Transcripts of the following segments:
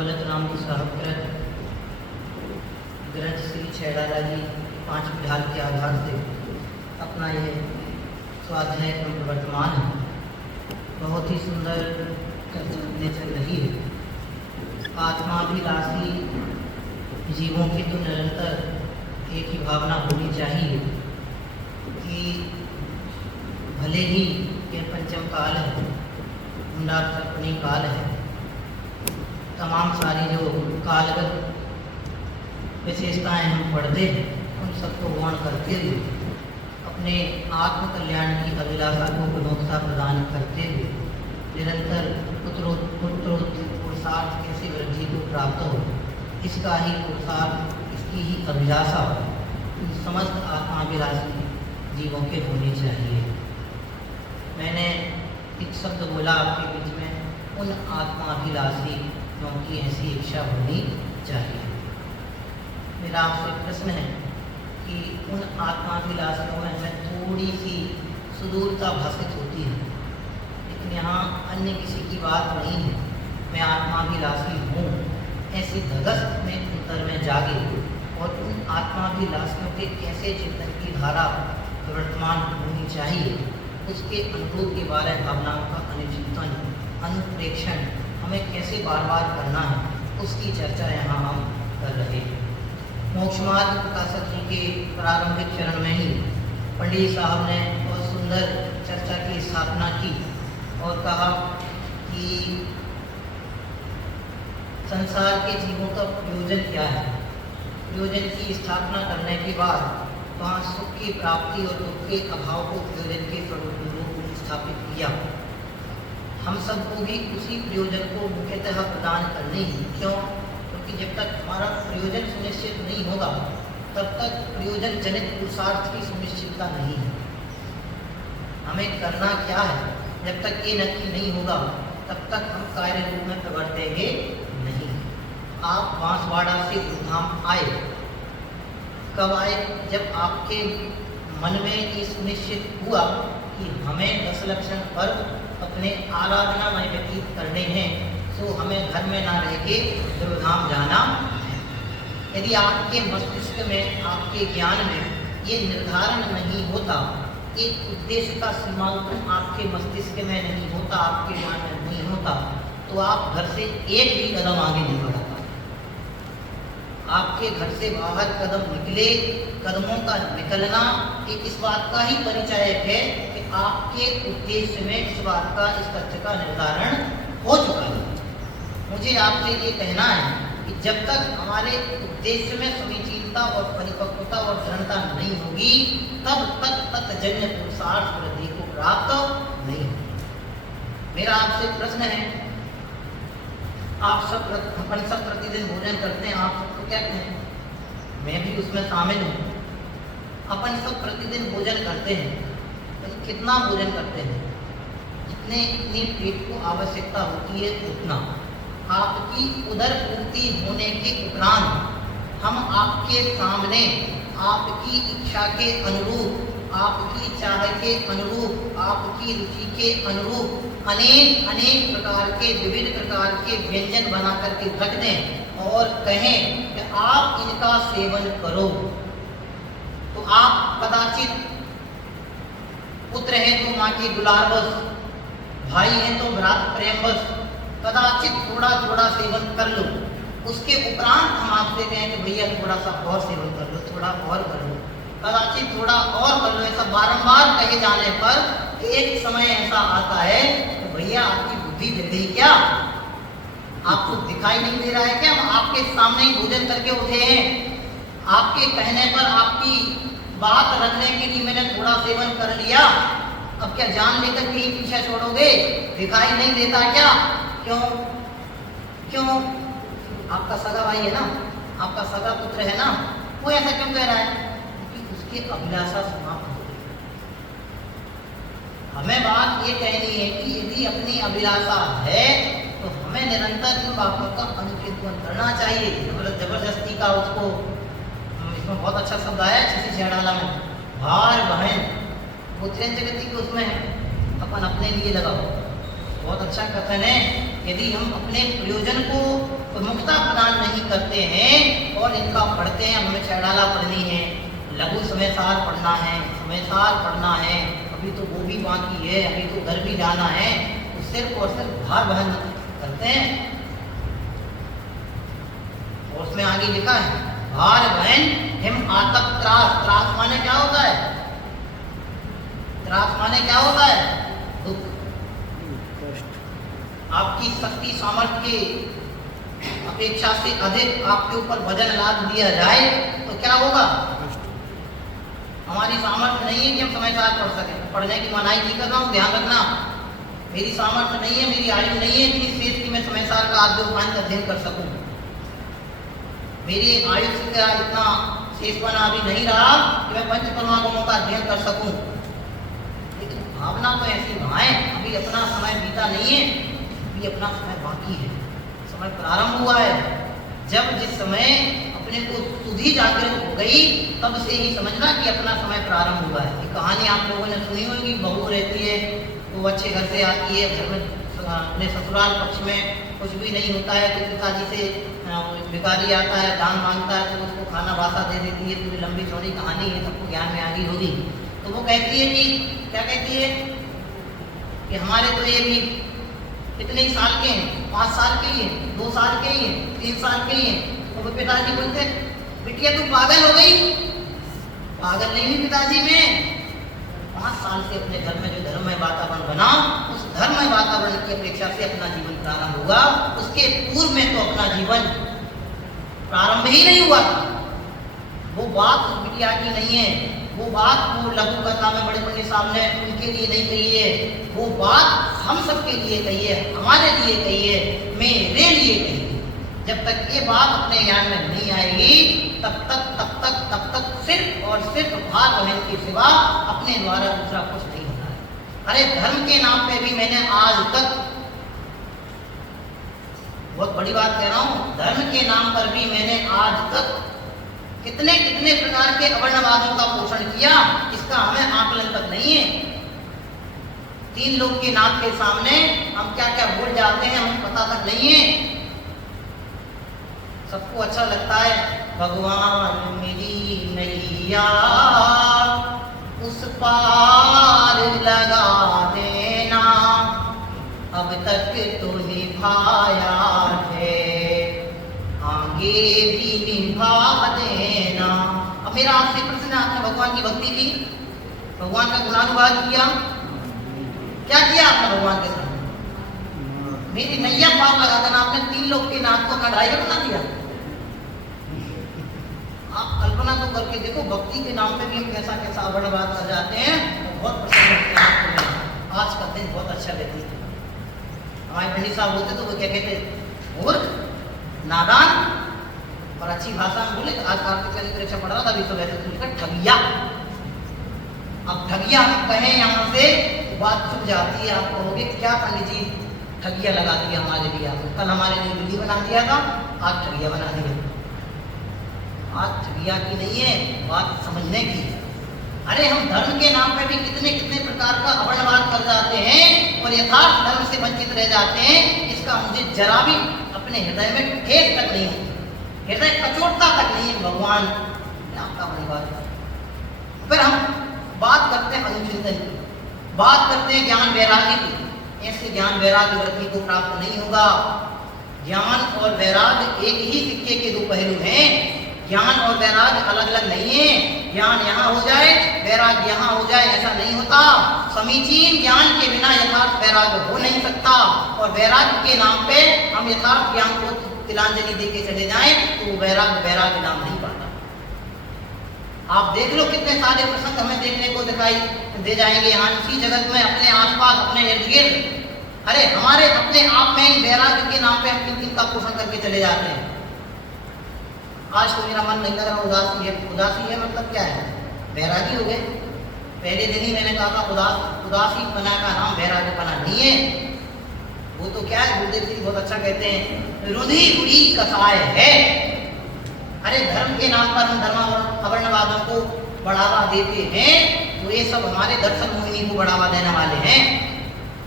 दौलत राम जी साहबकृत ग्रंथ श्री छैड़ाला जी 5 विधान के आधार से अपना ये स्वाध्याय क्रम वर्तमान है। बहुत ही सुंदर चर्चा चल रही है। आत्माभिलाषी जीवों की तो निरंतर एक ही भावना होनी चाहिए कि भले ही यह पंचम काल है, मुंडार्पणी काल है, तमाम सारी जो कालगत विशेषताएं हम पढ़ते हैं उन सबको गौण करते हुए अपने आत्म कल्याण की अभिलाषा को गुणोत्साह प्रदान करते हुए निरंतर उत्तरोत्तर पुरुषार्थ कैसे वृद्धि को प्राप्त हो, इसका ही पुरुषार्थ, इसकी ही अभिलाषा इन समस्त आत्माभिलाषी जीवों के होनी चाहिए। मैंने एक शब्द बोला आपके बीच में, उन आत्माभिलाषी की ऐसी इच्छा होनी चाहिए। मेरा आपसे प्रश्न है कि उन आत्माभिलाषियों में हमें थोड़ी सी सुदूरता भाषित होती है, लेकिन यहाँ अन्य किसी की बात नहीं है। मैं आत्माभिलाषी हूँ, ऐसी धगस में अंतर में जागे और उन आत्माभिलाषियों के कैसे चिंतन की धारा वर्तमान होनी चाहिए, उसके अनुरूप के बारे भावनाओं का अनुचिंतन, अनुप्रेक्षण हमें कैसे बार बार करना है, उसकी चर्चा यहाँ हम कर रहे हैं। मोक्षमार्ग प्रकाशक जी के प्रारंभिक चरण में ही पंडित साहब ने बहुत सुंदर चर्चा की स्थापना की और कहा कि संसार के जीवों का प्रयोजन क्या है। प्रयोजन की स्थापना करने के बाद वहाँ सुख की प्राप्ति और दुख के अभाव को प्रयोजन के स्वरूप में स्थापित किया। हम सबको भी उसी प्रयोजन को मुख्यतः प्रदान करने ही, क्यों? क्योंकि जब तक हमारा प्रयोजन सुनिश्चित नहीं होगा तब तक प्रयोजन जनित पुरुषार्थ की सुनिश्चितता नहीं है। हमें करना क्या है, जब तक ये नक्की नहीं होगा तब तक हम कार्य रूप में प्रवर्तेंगे नहीं। आप बांसवाड़ा से गुरुधाम आए, कब आए? जब आपके मन में ये सुनिश्चित हुआ कि हमें 10 लक्षण पर्व अपने आराधना में व्यतीत करने हैं, तो हमें घर में ना रह के गुरुधाम जाना है। यदि आपके मस्तिष्क में, आपके ज्ञान में ये निर्धारण नहीं होता, एक उद्देश्य का सीमांकन आपके मस्तिष्क में नहीं होता, आपके ज्ञान में नहीं होता, तो आप घर से एक भी कदम आगे नहीं बढ़ा पाते। आपके घर से बाहर कदम निकले, कदमों का निकलना एक इस बात का ही परिचायक है कि आपके उद्देश्य में इस बात का, इस तथ्य का निर्धारण हो चुका है। मुझे आपसे ये कहना है कि जब तक हमारे उद्देश्य में समीचीनता और परिपक्वता और दृढ़ता नहीं होगी, तब तक तत्जन्य पुरुषार्थ वृद्धि को प्राप्त नहीं होगी। मेरा आपसे प्रश्न है, आप सब अपन सब प्रतिदिन भोजन करते हैं, आप सबको क्या कहें? मैं भी उसमें शामिल हूँ। अपन सब प्रतिदिन भोजन करते हैं, तो कितना भोजन करते हैं? जितनी पेट को आवश्यकता होती है उतना। आपकी उदर पूर्ति होने के उपरांत हम आपके सामने आपकी इच्छा के अनुरूप, आपकी चाह के अनुरूप, आपकी रुचि के अनुरूप अनेक अनेक प्रकार के, विविध प्रकार के व्यंजन बना करके रख दें और कहें कि आप इनका सेवन करो। तो आप कदाचित पुत्र हैं तो माँ की दुलारवश, भाई हैं तो भ्रात प्रेमवश कदाचित थोड़ा थोड़ा सेवन कर लो। उसके उपरांत हम आपसे कहें कि भैया थोड़ा सा और सेवन कर लो, थोड़ा और कर लो, कदाचित थोड़ा और कर लो। ऐसा बारंबार कहे जाने पर एक समय ऐसा आता है कि भैया आपकी बुद्धि बिगड़ गई क्या? आपको दिखाई नहीं दे रहा है क्या? हम आपके सामने ही भोजन करके उठे हैं, आपके कहने पर, आपकी बात रखने के लिए मैंने थोड़ा सेवन कर लिया, अब क्या जान लेकर के ही पीछे छोड़ोगे? दिखाई नहीं देता क्या? क्यों? क्यों? आपका सगा भाई है ना, आपका सगा पुत्र है ना, वो ऐसा क्यों कह रहा है? क्योंकि उसकी अभिलाषा समाप्त हो गई। हमें बात ये कहनी है कि यदि अपनी अभिलाषा है तो हमें निरंतर इन बातों का अनुचिंतन करना चाहिए। जबरदस्ती का उसको, इसमें बहुत अच्छा शब्द आया है छैड़ाला में, भार बहन, वो चैन जगती के उसमें है, अपन अपने लिए लगाओ। बहुत अच्छा कथन है यदि हम अपने प्रयोजन को प्रमुखता प्रदान नहीं करते हैं और इनका पढ़ते हैं, हमें छेड़ाला पढ़नी है, लघु समयसार पढ़ना है, समयसार पढ़ना है, अभी तो वो भी बाकी है, अभी तो घर भी जाना है, तो सिर्फ और सिर्फ भार वहन करते हैं। और उसमें आगे लिखा है भार वहन हिम आतप त्रास। त्रास माने क्या होता है? त्रास माने क्या होता है? दुख। आपकी शक्ति सामर्थ्य की अपेक्षा से अधिक आपके ऊपर वजन लाद दिया जाए तो क्या होगा? हमारी सामर्थ्य नहीं है कि हम समयसार पढ़ सकें। पढ़ने की मनाही नहीं कर रहा हूँ, ध्यान रखना। मेरी सामर्थ्य नहीं है, मेरी आयु नहीं है इतनी शेष कि मैं समयसार का आद्योपान का अध्ययन कर सकूं। मेरी आयु का इतना शेषपना अभी नहीं रहा कि मैं पंच परमागमों का अध्ययन कर सकूं। लेकिन भावना तो ऐसी वहाँ है, अभी अपना समय बीता नहीं है, अभी अपना समय बाकी है, समय प्रारंभ हुआ है। जब जिस समय अपने को सुधी जागृत हो गई तब से ही समझना कि अपना समय प्रारंभ हुआ है। ये कहानी आप लोगों ने सुनी होगी, बहू रहती है, वो अच्छे घर से आती है, घर में अपने ससुराल पक्ष में कुछ भी नहीं होता है तो पिताजी से भिखारी आता है, दान मांगता है तो उसको खाना वासा दे देती है। पूरी लंबी चौड़ी कहानी है, सबको ज्ञान में आ गई होगी। तो वो कहती है कि क्या कहती है कि हमारे तो ये भी कितने ही साल के हैं, 5 साल के ही हैं, 2 साल के ही हैं, 3 साल के ही हैं। तो वो पिताजी बोलते बिटिया तू पागल हो गई? पागल नहीं हुई पिताजी में, 5 साल से अपने घर में जो धर्ममय वातावरण बना, उस धर्ममय वातावरण की अपेक्षा से अपना जीवन प्रारंभ हुआ। उसके पूर्व में तो अपना जीवन प्रारंभ ही नहीं हुआ। वो बात उस बिटिया की नहीं है, वो बात वो लघु कथा में बड़े पंडित साहब ने उनके लिए नहीं कही है, वो बात हम सबके लिए कही है, हमारे लिए कही है, मेरे लिए कही है। जब तक ये बात अपने ज्ञान में नहीं आएगी तब तक सिर्फ और सिर्फ भार वहन के सिवा अपने द्वारा दूसरा कुछ नहीं होता है। अरे धर्म के नाम पे भी मैंने आज तक, बहुत बड़ी बात कह रहा हूं, धर्म के नाम पर भी मैंने आज तक कितने कितने प्रकार के अवर्णवादों का पोषण किया, इसका हमें आकलन तक नहीं है। 3 लोग के नाथ के सामने हम क्या क्या बोल जाते हैं हमें पता तक नहीं है। सबको अच्छा लगता है भगवान मेरी नैया उस पार लगा देना, अब तक तो निभाया है आगे भी निभा देना। अब मेरा आपसे प्रश्न है, आपने भगवान की भक्ति की, भगवान का गुणानुवाद किया, क्या किया आपने भगवान के साथ? मेरी नैया पार लगा देना। आपने 3 लोग के नाथ को ड्राइवर बना दिया। आप कल्पना तो करके देखो, भक्ति के नाम पे भी हम कैसा कैसा अवर्णवाद कर जाते हैं। तो बहुत प्रसन्न होते हैं। आज का दिन बहुत अच्छा व्यतीत हुआ। हमारे पंडित साहब होते तो वो क्या कहते, मूर्ख, नादान, और अच्छी भाषा में बोले तो आज कार्तिक की परीक्षा पढ़ रहा था अभी तो वैसे तो लिखा ठगिया। अब ठगिया हम कहें यहाँ से बात छुप जाती है। आप कहोगे क्या पंडित जी ठगिया लगा दिया हमारे लिए, आपने कल हमारे लिए बिल्ली बना दिया था, आज ठगिया बना दिया। आज ठगिया की नहीं है, बात समझने की। अरे हम धर्म के नाम पे भी कितने कितने प्रकार का अवर्णवाद कर जाते हैं और यथार्थ धर्म से वंचित रह जाते हैं। इसका मुझे जरा भी अपने हृदय में ठेस तक नहीं है, हृदय कचोटता तक नहीं है। भगवान आपका अवर्णवाद। फिर हम बात करते हैं अनुचिंतन की, बात करते हैं ज्ञान वैराग्य की। ऐसे ज्ञान वैराग्य व्यक्ति को प्राप्त नहीं होगा। ज्ञान और वैराग्य एक ही सिक्के के 2 पहलू हैं। ज्ञान और वैराग्य अलग अलग नहीं है। ज्ञान यहाँ हो जाए, वैराग्य यहाँ हो जाए, ऐसा नहीं होता। समीचीन ज्ञान के बिना यथार्थ वैराग्य हो नहीं सकता। और वैराग्य के नाम पे हम यथार्थ ज्ञान को तिलांजलि दे के चले जाएं तो वैराग्य वैराग्य नाम नहीं पाता। आप देख लो कितने सारे प्रसंग हमें देखने को दिखाई दे जाएंगे यहाँ इसी जगत में, अपने आसपास, अपने इर्द गिर्द। अरे हमारे अपने आप में ही वैराग्य के नाम पे हम किन किन का पोषण करके चले जाते हैं। आज तो मेरा मन नहीं लग रहा, उदासी है। उदासी है मतलब क्या है? वैरागी हो गए। पहले दिन ही मैंने कहा था उदासी पना का नाम वैराग्य पना नहीं है। वो तो क्या है, गुरुदेव जी बहुत अच्छा कहते हैं, रुधि उड़ी कसाय है। अरे धर्म के नाम पर हम धर्म अवर्णवादों को बढ़ावा देते हैं तो ये सब हमारे दर्शन मोहिनी को बढ़ावा देने वाले हैं।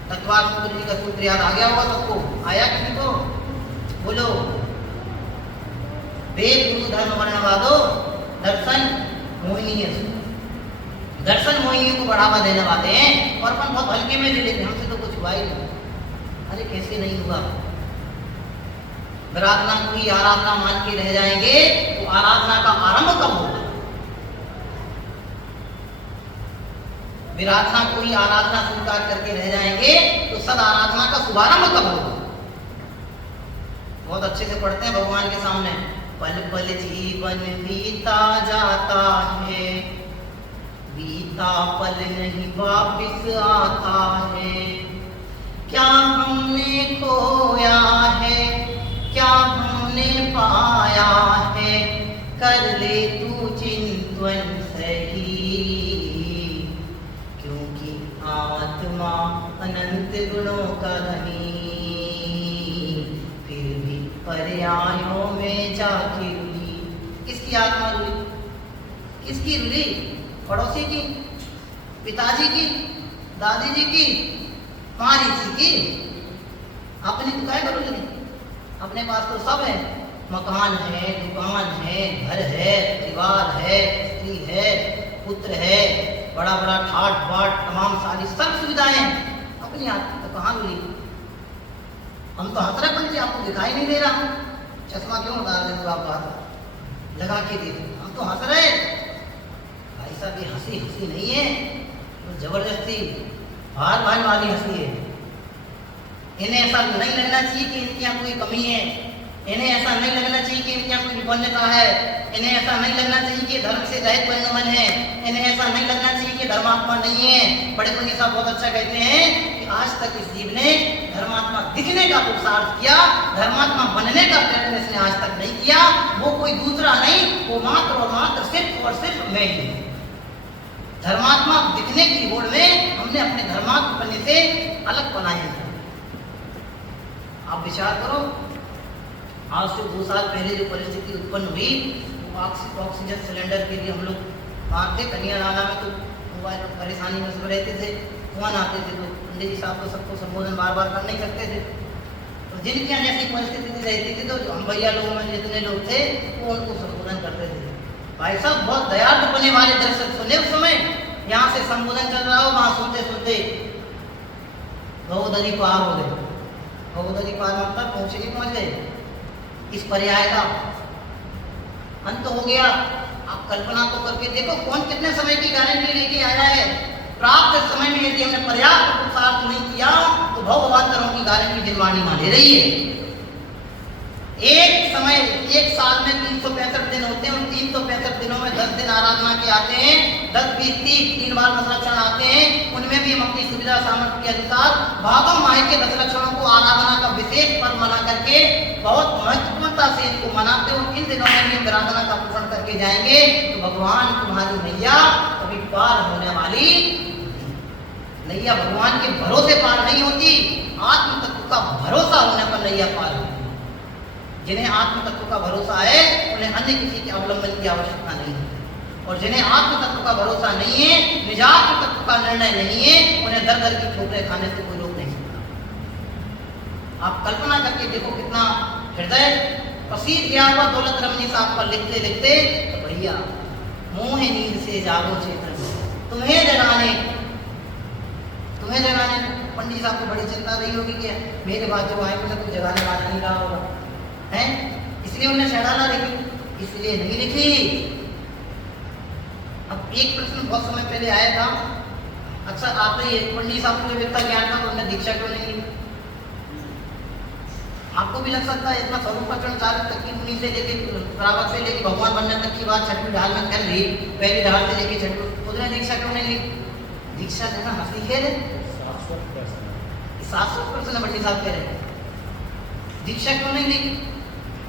तत्वार्थ सूत्र जी का सूत्र याद आ गया होगा सबको, आया किसी को? बोलो। वेद गुरु धर्म वर्णवादो दर्शन मोहिनी, दर्शन मोहिनियों को बढ़ावा देने वाले हैं और अपन बहुत हल्के में ले लेते, हमसे तो कुछ हुआ ही नहीं। अरे कैसे नहीं हुआ? आराधना को ही आराधना मान के रह जाएंगे तो आराधना का आरंभ कब होगा? विराधना को ही आराधना स्वीकार करके रह जाएंगे तो सद आराधना का शुभारंभ कब होगा? बहुत अच्छे से पढ़ते हैं भगवान के सामने, पल पल जीवन बीता जाता है, बीता पल नहीं वापिस आता है, क्या हमने खोया है, क्या हमने पाया है, कर ले तू चिंतन सही, क्योंकि आत्मा अनंत गुणों का धनी, फिर भी पर्यायों में जाके रुली। किसकी आत्मा रुली? किसकी रुली? पड़ोसी की, पिताजी की, दादी जी की, महारिषि की? अपनी तो काय करो लगे? अपने पास तो सब है, मकान है, दुकान है, घर है, परिवार है, स्त्री है, पुत्र है, बड़ा बड़ा ठाट बाट तमाम सारी सब सुविधाएं, अपनी आत्मा तो कहाँ मिली? हम तो हंस रहे पंडित जी, आपको दिखाई नहीं दे रहा, चश्मा क्यों उतार रहे हो आप? बात लगा के दे दो, हम तो हंस रहे भाई साहब। ये हंसी हंसी नहीं है, तो जबरदस्ती हार भान वाली हंसी है। इन्हें ऐसा नहीं लगना चाहिए कि इनके यहाँ कोई कमी है, इन्हें ऐसा नहीं लगना चाहिए कि इनके यहाँ कोई विपन्नता है, इन्हें ऐसा नहीं लगना चाहिए कि धर्म से रहित मन है, इन्हें ऐसा नहीं लगना चाहिए कि धर्मात्मा नहीं है। बड़े पंडित साहब बहुत अच्छा कहते हैं कि आज तक इस जीव ने धर्मात्मा दिखने का पुरुषार्थ किया, धर्मात्मा बनने का प्रयत्न इसने आज तक नहीं किया। वो कोई दूसरा नहीं, वो मात्र और मात्र सिर्फ और सिर्फ मैं ही हूँ। धर्मात्मा दिखने की होड़ में हमने अपने धर्मात्मा बनने से अलग बनाए हैं। आप विचार करो, आज से 2 साल पहले जो परिस्थिति उत्पन्न हुई, ऑक्सीजन सिलेंडर के लिए हम लोग मारते कन्या नाला में, तो मोबाइल परेशानी में सब रहते थे, फोन आते थे, तो पंडित जी साहब को सबको संबोधन बार बार कर नहीं सकते थे, तो जिनके यहाँ जैसी परिस्थिति रहती थी तो हम भैया लोगों में जितने लोग थे वो उनको संबोधन करते थे। भाई साहब बहुत दयालु बने वाले दर्शक सुने उस समय, यहाँ से संबोधन चल रहा हो, वहां सुनते सुनते बहुदरी पार हो गए। बहुदरी पार मतलब पहुंचे नहीं पहुंच गए, इस पर्याय का अंत हो गया। आप कल्पना तो करके देखो, कौन कितने समय की गारंटी लेके आया है? प्राप्त समय में यदि हमने पर्याप्त पुरुषार्थ नहीं किया तो भवभावांतरों की गारंटी दिलवानी मान ले रही है। एक समय, एक साल में 365 दिन होते हैं, उन 365 दिनों में 10 दिन आराधना के आते हैं, 10, 20, 30 3 बार दशलक्षण आते हैं। उनमें भी हम अपनी सुविधा सामर्थ्य के अनुसार भागम माह के दशलक्षणों को आराधना का विशेष पर्व मना करके बहुत महत्वपूर्णता से इनको मनाते हैं। और इन दिनों में भी आराधना का पोषण करके जाएंगे तो भगवान तुम्हारी नैया कभी पार होने वाली नैया भगवान के भरोसे पार नहीं होती, आत्म तत्व का भरोसा होने पर नैया पार होती। जिन्हें आत्म तत्व का भरोसा है उन्हें अन्य किसी के अवलंबन की आवश्यकता नहीं है, और जिन्हें आत्म तत्व का भरोसा नहीं है, निजात्म तत्व का निर्णय नहीं है, उन्हें दर दर की ठोकरें खाने से कोई रोक नहीं सकता। आप कल्पना करके देखो कितना हृदय पसीज गया हुआ दौलत रमनी साहब पर लिखते लिखते, तो भैया मोह नींद से जागो चेतन, तुम्हें जगाने पंडित साहब को बड़ी चिंता रही होगी कि मेरे बाद जो आए उन्हें कोई जगाने वाला नहीं रहा होगा, है इसलिए उन्हें शहडाला लिखी, इसलिए नहीं लिखी। अब एक प्रश्न बहुत समय पहले आया था, अक्सर आते ही पंडित साहब को व्यक्ता ज्ञान था तो उन्हें दीक्षा क्यों नहीं ली? आपको भी लग सकता है इतना स्वरूप पचन चालक तक की मुनि से लेके श्रावक से लेके भगवान बनने तक की बात छठवीं ढाल में कर रही, पहली ढाल से लेके छठवीं, उन्हें दीक्षा क्यों नहीं ली? दीक्षा देना हंसी खेल है, 700% पंडित साहब कह रहे, दीक्षा क्यों नहीं ली?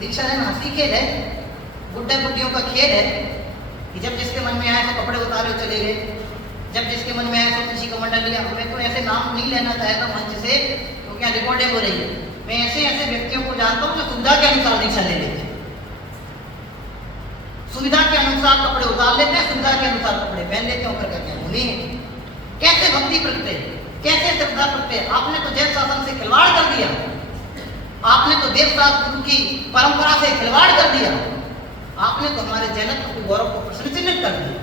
दीक्षा देना हंसी खेल है, बुढ़े बुढ़ियों का खेल है कि जब जिसके मन में आए तो कपड़े उतारे चले गए, जब जिसके मन में आए तो किसी का मंडल लिया। मैं तो ऐसे नाम नहीं लेना चाहता मंच से क्योंकि यहाँ रिकॉर्डिंग हो रही है। मैं ऐसे व्यक्तियों को जानता हूँ जो सुविधा के अनुसार दीक्षा ले लेते हैं, सुविधा के अनुसार कपड़े उतार लेते हैं, सुविधा के अनुसार कपड़े पहन लेते हैं, होकर कहते हैं मुनि है। कैसे भक्ति प्रगटे? कैसे श्रद्धा करते हैं? आपने तो जैन शासन से खिलवाड़ कर दिया, आपने तो देवता गुरु की परंपरा से खिलवाड़ कर दिया, आपने तो हमारे जैनत्व के गौरव को प्रश्नचिन्हित कर दिया।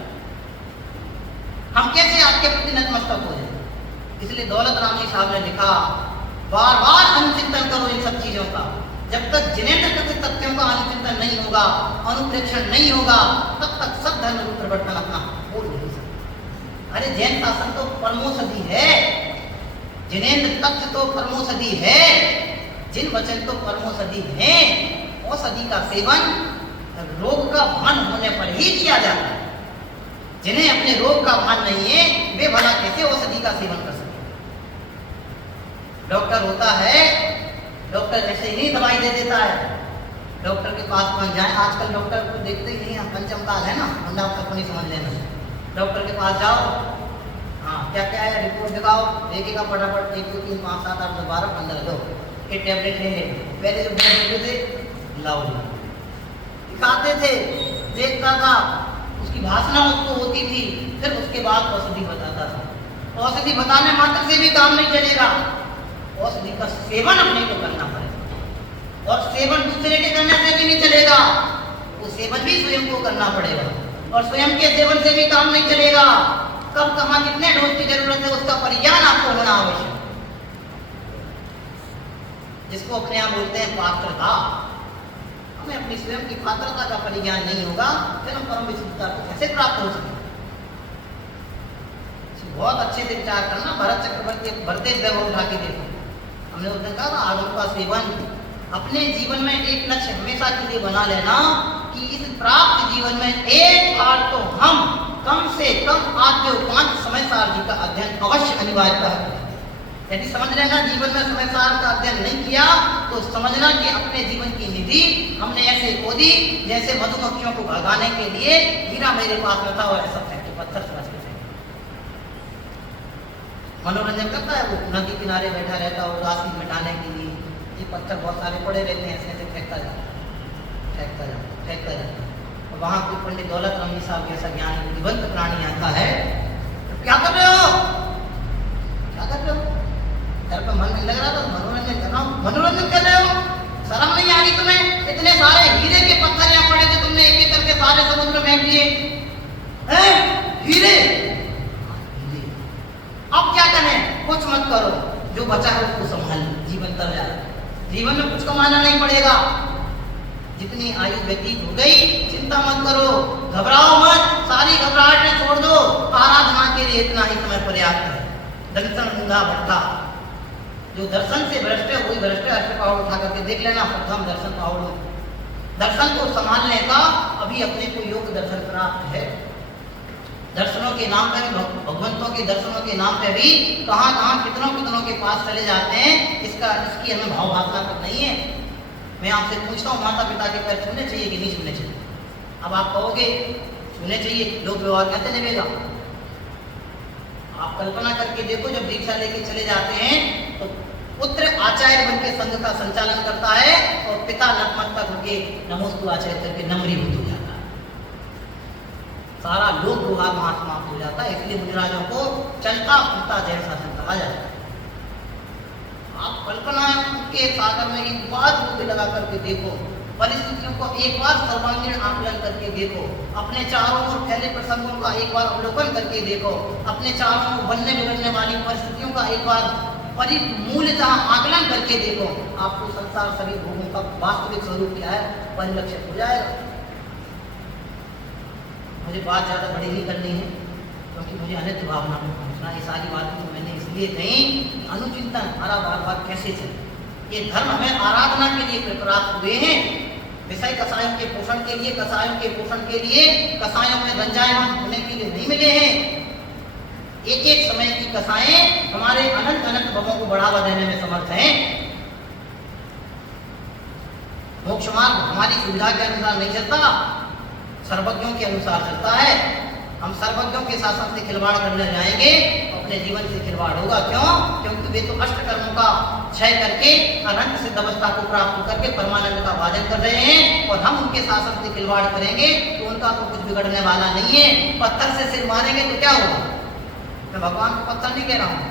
हम कैसे आपके प्रति नतमस्तक हो जाए? इसलिए दौलत राम जी साहब ने लिखा, बार बार अनुचिंतन करो इन सब चीजों का। जब तक जिनेंद्र कथित तथ्यों का अनुचिंतन नहीं होगा, अनुप्रेक्षण नहीं होगा, तब तक सब धर्म रूप परिवर्तन अपना हो नहीं सकता। अरे जैन शासन तो परमोषधि है, जिनेंद्र तथ्य तो परमोषधि है, जिन वचन तो परमोषधि है। औषधि का सेवन रोग का भान होने पर ही किया जाता है। जिन्हें अपने रोग का भान नहीं है, वे भला कैसे औषधि का सेवन कर सकते? डॉक्टर होता है, डॉक्टर ऐसे ही नहीं दवाई दे देता है। डॉक्टर के पास पहुंच जाए, आजकल डॉक्टर को देखते ही नहीं, पंचम काल है ना, वरना आप सबको नहीं समझ लेना। डॉक्टर के पास जाओ, हाँ क्या क्या है रिपोर्ट दिखाओ, देखेगा फटाफट 1 2 3 5 7 8 10 12 15 दो ये टैबलेट ले ले। पहले जो बोलते थे लाओ दिखाते थे, देखता था, उसकी भाषणा उसको होती थी, फिर उसके बाद औषधि बताता था। औषधि बताने मात्र से भी काम नहीं चलेगा, औषधि का सेवन अपने को करना पड़ेगा, और सेवन दूसरे के करने से भी नहीं चलेगा, वो सेवन भी स्वयं को करना पड़ेगा, और स्वयं के सेवन से भी काम नहीं चलेगा। कब कहाँ कितने डोज की जरूरत है उसका परिज्ञान आपको होना आवश्यक। जिसको अपने आप बोलते हैं पात्रता, हमें अपनी स्वयं की पात्रता का परिज्ञान नहीं होगा, फिर हम परम विशुद्धता को कैसे प्राप्त हो सके? बहुत अच्छे से विचार करना। भरत चक्रवर्ती बढ़ते वैभव उठा के देखो, हमने उस दिन कहा था आगम का सेवन अपने जीवन में एक लक्ष्य हमेशा के लिए बना लेना कि इस प्राप्त जीवन में एक बार तो हम कम से कम आद्य 5 समय सार जी का अध्ययन अवश्य अनिवार्य है। यदि समझ लेना जीवन में समय सार का अध्ययन नहीं किया तो समझना कि अपने जीवन की निधि हमने ऐसे खोदी जैसे मधुमक्खियों को भगाने के लिए हीरा मेरे पास में था और ऐसा फैक्ट्री पत्थर समझ के मनोरंजन करता है। वो नदी किनारे बैठा रहता है उदासी मिटाने के लिए, ये पत्थर बहुत सारे पड़े रहते हैं, ऐसे ऐसे फेंकता जाता है, फेंकता जाता है, फेंकता जाता है। और वहाँ कोई पंडित दौलत राम जी साहब जैसा ज्ञानी बुद्धिवंत प्राणी आता है, तो क्या कर रहे हो, क्या कर रहे हो? घर पे मन नहीं लग रहा था, मनोरंजन कर रहा हूँ। मनोरंजन कर रहे हो? शर्म नहीं आ रही तुम्हें? इतने सारे हीरे के पत्थर यहाँ पड़े थे, तुमने एक एक करके सारे समुद्र में फेंक दिए हैं, हीरे। अब क्या करें? कुछ मत करो, जो बचा है उसको संभाल, जीवन तर जाए। जीवन में कुछ कमाना नहीं पड़ेगा, जितनी आयु व्यतीत हो गई चिंता मत करो, घबराओ मत, सारी घबराहटें छोड़ दो। आराधना के लिए इतना ही समय पर्याप्त है। दर्शन मूंगा भट्टा, जो दर्शन से भ्रष्ट है वही भ्रष्ट है। अष्ट पहाड़ उठा करके देख लेना, प्रथम दर्शन पहाड़। दर्शन को संभालने का अभी अपने को योग दर्शन प्राप्त है। दर्शनों के नाम पे, भगवंतों के दर्शनों के नाम पे भी कहाँ कहाँ कितनों कितनों के पास चले जाते हैं, इसकी हमें भाव भावना कर नहीं है। मैं आपसे पूछता हूँ, माता पिता के पैर छूने चाहिए कि नहीं छूने चाहिए? अब आप कहोगे छूने चाहिए, लोग व्यवहार कहते निभेगा। आप कल्पना करके देखो, जब दीक्षा लेके चले जाते हैं तो पुत्र आचार्य बन के संघ का संचालन करता है और पिता नतमस्तक होके नमोस्तु आचार्य करके नम्रीभूत हो जाता है। सारा लोक व्यवहार वहां समाप्त हो जाता है। इसलिए मुनिराजों को चलता फिरता जैन शासन कहा जाता है। आप कल्पना के सागर में एक बार बुद्धि लगा करके देखो, परिस्थितियों को एक बार सर्वांगीण आकलन करके देखो, अपने चारों ओर फैले प्रसंगों का एक बार अवलोकन करके देखो, अपने चारों ओर बनने बिगड़ने वाली परिस्थितियों का एक बार मूलतः आकलन करके देखो। आपको संसार सभी भोगों का वास्तविक स्वरूप क्या है परिलक्षित हो जाएगा। मुझे बात ज़्यादा बड़ी नहीं करनी है क्योंकि मुझे अनित्य भावना में पहुँचना। ये सारी बातें तो मैंने इसलिए कही, अनुचिंतन हमारा बार बार कैसे चले। ये धर्म हमें आराधना के लिए प्राप्त हुए हैं, विषय कसायों के पोषण के लिए, कसायों के पोषण के लिए, कसायों में रंजायमान होने के लिए नहीं मिले हैं। एक एक समय की कसाएं हमारे अनंत अनंत भवों को बढ़ावा देने में समर्थ हैं। मोक्ष मार्ग हमारी सुविधा के अनुसार नहीं चलता, सर्वज्ञों के अनुसार चलता है। हम सर्वज्ञों के शासन से खिलवाड़ करने जाएंगे अपने जीवन से खिलवाड़ होगा। क्यों? क्योंकि वे तो अष्ट कर्मों का क्षय करके अनंत सिद्ध अवस्था को प्राप्त करके परमानंद का भाजन कर रहे हैं, और हम उनके शासन से खिलवाड़ करेंगे तो उनका तो कुछ बिगड़ने वाला नहीं है। पत्थर से सिर मारेंगे तो क्या होगा? मैं भगवान को पत्थर नहीं कह रहा हूँ,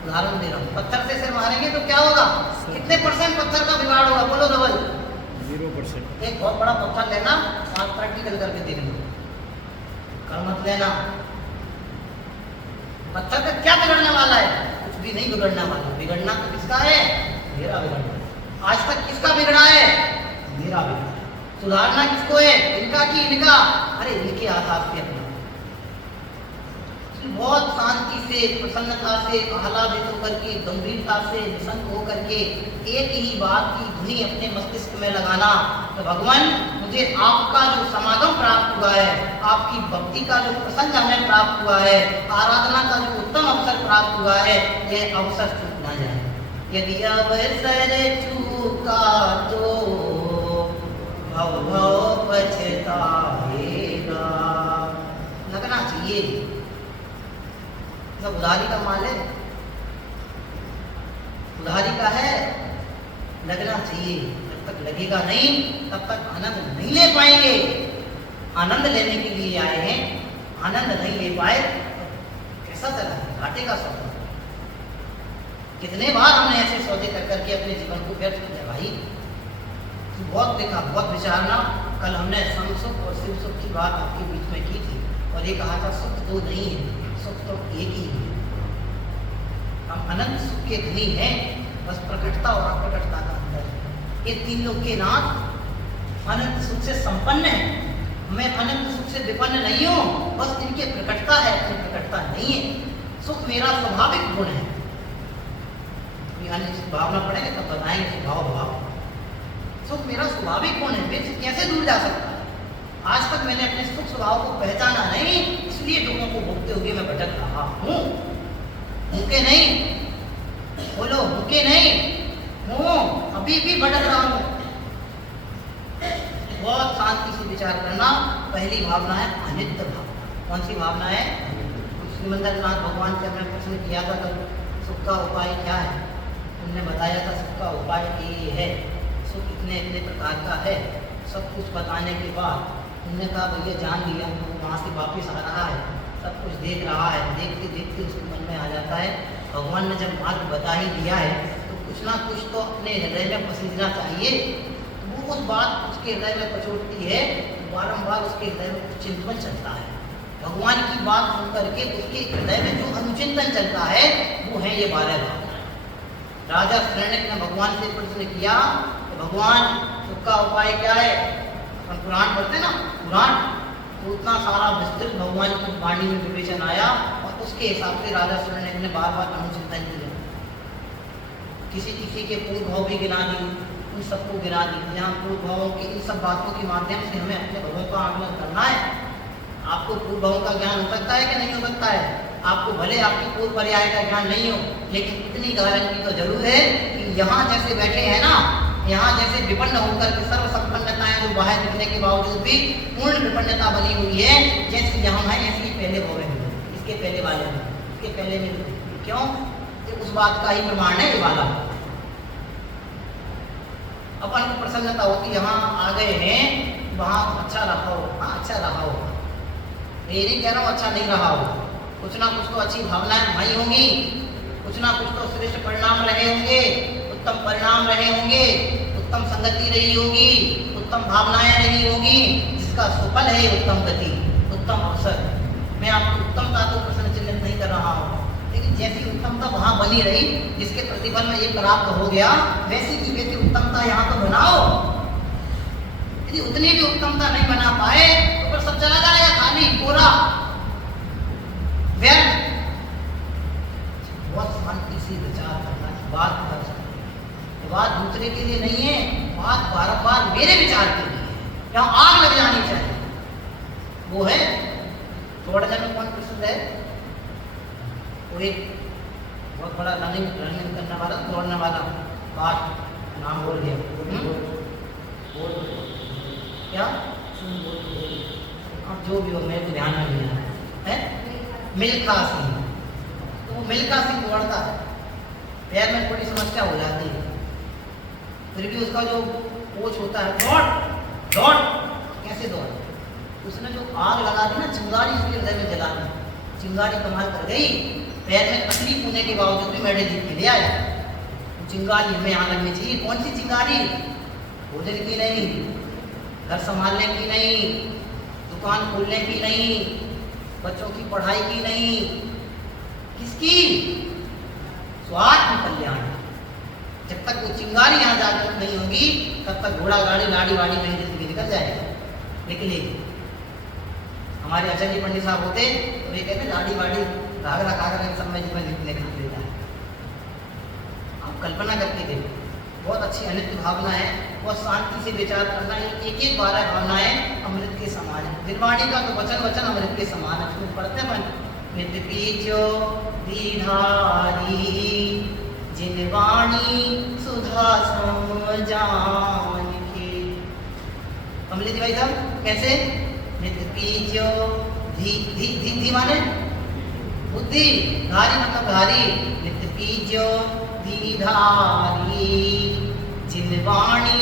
उदाहरण दे रहा हूँ, पत्थर से सिर मारेंगे तो क्या होगा, कितने % पत्थर का बिगाड़ होगा, बोलो डबल। 0%। एक बहुत बड़ा पत्थर लेना, आप प्रैक्टिकल करके देख लो, कल मत लेना। पत्थर का क्या बिगड़ने वाला है, कुछ भी नहीं बिगड़ने वाला। बिगड़ना तो किसका है, मेरा बिगड़ना। आज तक किसका बिगड़ा है, मेरा बिगड़ा। सुधारना किसको है, इनका कि इनका, अरे इनके आधार से अपना। बहुत शांति से, प्रसन्नता से, आह्लादित होकर के, गंभीरता से, निशंक होकर के एक ही बात की धुनी अपने मस्तिष्क में लगाना कि भगवान मुझे आपका जो समागम प्राप्त हुआ है, आपकी भक्ति का जो प्रसंग हमें प्राप्त हुआ है, आराधना का जो उत्तम अवसर प्राप्त हुआ है, यह अवसर चूक ना जाए। यदि अवसर चूका तो भव भव पछताएगा। लगना चाहिए, सब उधारी का माल है, उधारी का है, लगना चाहिए। जब तक लगेगा नहीं तब तक आनंद नहीं ले पाएंगे। आनंद लेने के लिए आए हैं, आनंद नहीं ले पाए कैसा चला, घाटे का सौदा। कितने बार हमने ऐसे सौदे कर करके अपने जीवन को व्यर्थ किया भाई। बहुत देखा, बहुत विचारना। कल हमने समसुख और शिव सुख की बात आपके बीच में की थी और ये कहा था सुख दो नहीं है, सुख तो एक ही है। हम अनंत सुख के धनी हैं, बस प्रकटता और अप्रकटता का अंतर है। ये तीन लोग के नाथ अनंत सुख से संपन्न है, मैं अनंत सुख से विपन्न नहीं हूँ, बस इनके प्रकटता है, इनकी प्रकटता नहीं है। सुख मेरा स्वाभाविक गुण है। भावना पढ़ेंगे तब बताएंगे स्वभाव भाव। सुख मेरा स्वाभाविक गुण है, मैं कैसे दूर जा सकता है। आज तक मैंने अपने सुख स्वभाव को पहचाना नहीं, इसलिए दुखों को भोगते हुए मैं भटक रहा हूँ। भूखे नहीं, बोलो भूखे नहीं हूँ, अभी भी भटक रहा हूँ। बहुत शांति से विचार करना। पहली भावना है अनित्य भावना। कौन सी भावना है, श्रीमंदरनाथ भगवान से हमने प्रश्न किया था कल, सुख का उपाय क्या है। उन्होंने बताया था सुख का उपाय ये है, सुख इतने इतने प्रकार का है। सब कुछ बताने के बाद उन्होंने कहा भैया जान लिया, वहाँ से वापस आ रहा है, सब कुछ देख रहा है, देखते देखते उसके मन में आ जाता है भगवान ने जब मार्ग बता ही दिया है तो कुछ ना कुछ तो अपने हृदय में पसीजना चाहिए। तो वो उस बात उसके हृदय में पछोड़ती है, बारम्बार उसके हृदय में चिंतन चलता है। भगवान की बात सुन करके उसके हृदय में जो अनुचिंतन चलता है वो है ये 12 भावनाएं। राजा शरण्यक ने भगवान से प्रश्न किया तो भगवान सुख का उपाय क्या है। अपन पुराण पढ़ते ना, पुराण तो उतना सारा विस्तृत भगवान की वाणी में विवेचन आया और उसके हिसाब से राजा शरण्यक ने बार बार अनुचिंतन किया। किसी किसी के पूर्व भाव भी गिना दी, उन सबको गिना दी। यहाँ पूर्व भावों की इन सब बातों के माध्यम से हमें अपने भावों का आकलन करना है। आपको पूर्व भावों का ज्ञान हो सकता है कि नहीं हो सकता है। आपको भले आपकी पूर्व पर्याय का ज्ञान नहीं हो, लेकिन इतनी गारंटी तो जरूर है कि यहाँ जैसे बैठे हैं ना, यहाँ जैसे विपन्न होकर के सर्व संपन्नताएं जो बाहर दिखने के बावजूद भी पूर्ण विपन्नता बनी हुई है, जैसी यहाँ है ऐसी ही पहले भाव में, इसके पहले वाले में, इसके पहले में। क्यों, उस बात का ही प्रमाण है ये वाला। अपन को प्रसन्नता होती, यहाँ आ गए हैं, वहाँ अच्छा रहा हो, हाँ अच्छा रहा हो, ये नहीं कह रहा हूँ अच्छा नहीं रहा हो, कुछ ना कुछ तो अच्छी भावनाएं भाई होंगी, कुछ ना कुछ तो श्रेष्ठ परिणाम रहे होंगे, उत्तम परिणाम रहे होंगे, उत्तम संगति रही होगी, उत्तम भावनाएं रही होगी, जिसका सुफल है उत्तम गति, उत्तम अवसर। मैं आपकी उत्तमता को प्रश्न चिन्हित नहीं कर रहा हूँ, लेकिन जैसी उत्तमता वहाँ बनी रही, जिसके प्रतिफल में ये प्राप्त हो गया, वैसी की वैसी उत्तमता यहाँ तो बनाओ। यदि उतनी भी उत्तमता नहीं बना पाए तो फिर सब चला जाएगा खाली पूरा व्यर्थ। बहुत शांति से विचार करना, बात कर सकते, बात दूसरे के लिए नहीं है, बात बार-बार मेरे विचार के लिए है, यहाँ आग लग जानी चाहिए। वो है दौड़ने में कौन प्रसिद्ध है, वो एक बहुत बड़ा रनिंग करने वाला, दौड़ने वाला, बात नाम बोल दिया क्या, अब जो भी हो मेरे को ध्यान में नहीं आ रहा है, मिल्खा सिंह। तो वो मिल्खा सिंह दौड़ता है, पैर में थोड़ी समस्या हो जाती है, फिर भी उसका जो कोच होता है, दौड़ दौड़, कैसे दौड़। उसने जो आग लगा दी ना, चिंगारी उसके हृदय में जला दी, चिंगारी कमाल कर गई, पैर में तकलीफ होने के बावजूद भी मेडल जीत के ले आया। चिंगारी हमें यहाँ लगनी चाहिए। कौन सी चिंगारी? भोजन की नहीं, घर संभालने की नहीं, दुकान खोलने की नहीं, बच्चों की पढ़ाई की नहीं, किसकी? स्वास्थ्य कल्याण। जब तक वो चिंगारी यहाँ जागृत नहीं होगी तब तक घोड़ा गाड़ी लाड़ी वाड़ी में जिंदगी निकल जाएगी, निकलेगी। हमारे आचार्य पंडित साहब होते तो ये कहते लाड़ी वाड़ी घाघरा घाघरा सब में जीवन निकल देता है। आप कल्पना करके देखो, बहुत अच्छी अनित्य भावना है, बहुत शांति से विचार करना है। एक एक 12 भावनाएं अमृत के समान है। निर्वाणी का तो वचन वचन अमृत के समान है। उसमें पढ़ते हैं नित्य पीछो दीधारी जिनवाणी सुधा समजान के। कमलेश भाई साहब कैसे? नित्य पीछो धी धी धी धी माने बुद्धि, धारी मतलब धारी। नित्य पीछो दीधारी जिनवाणी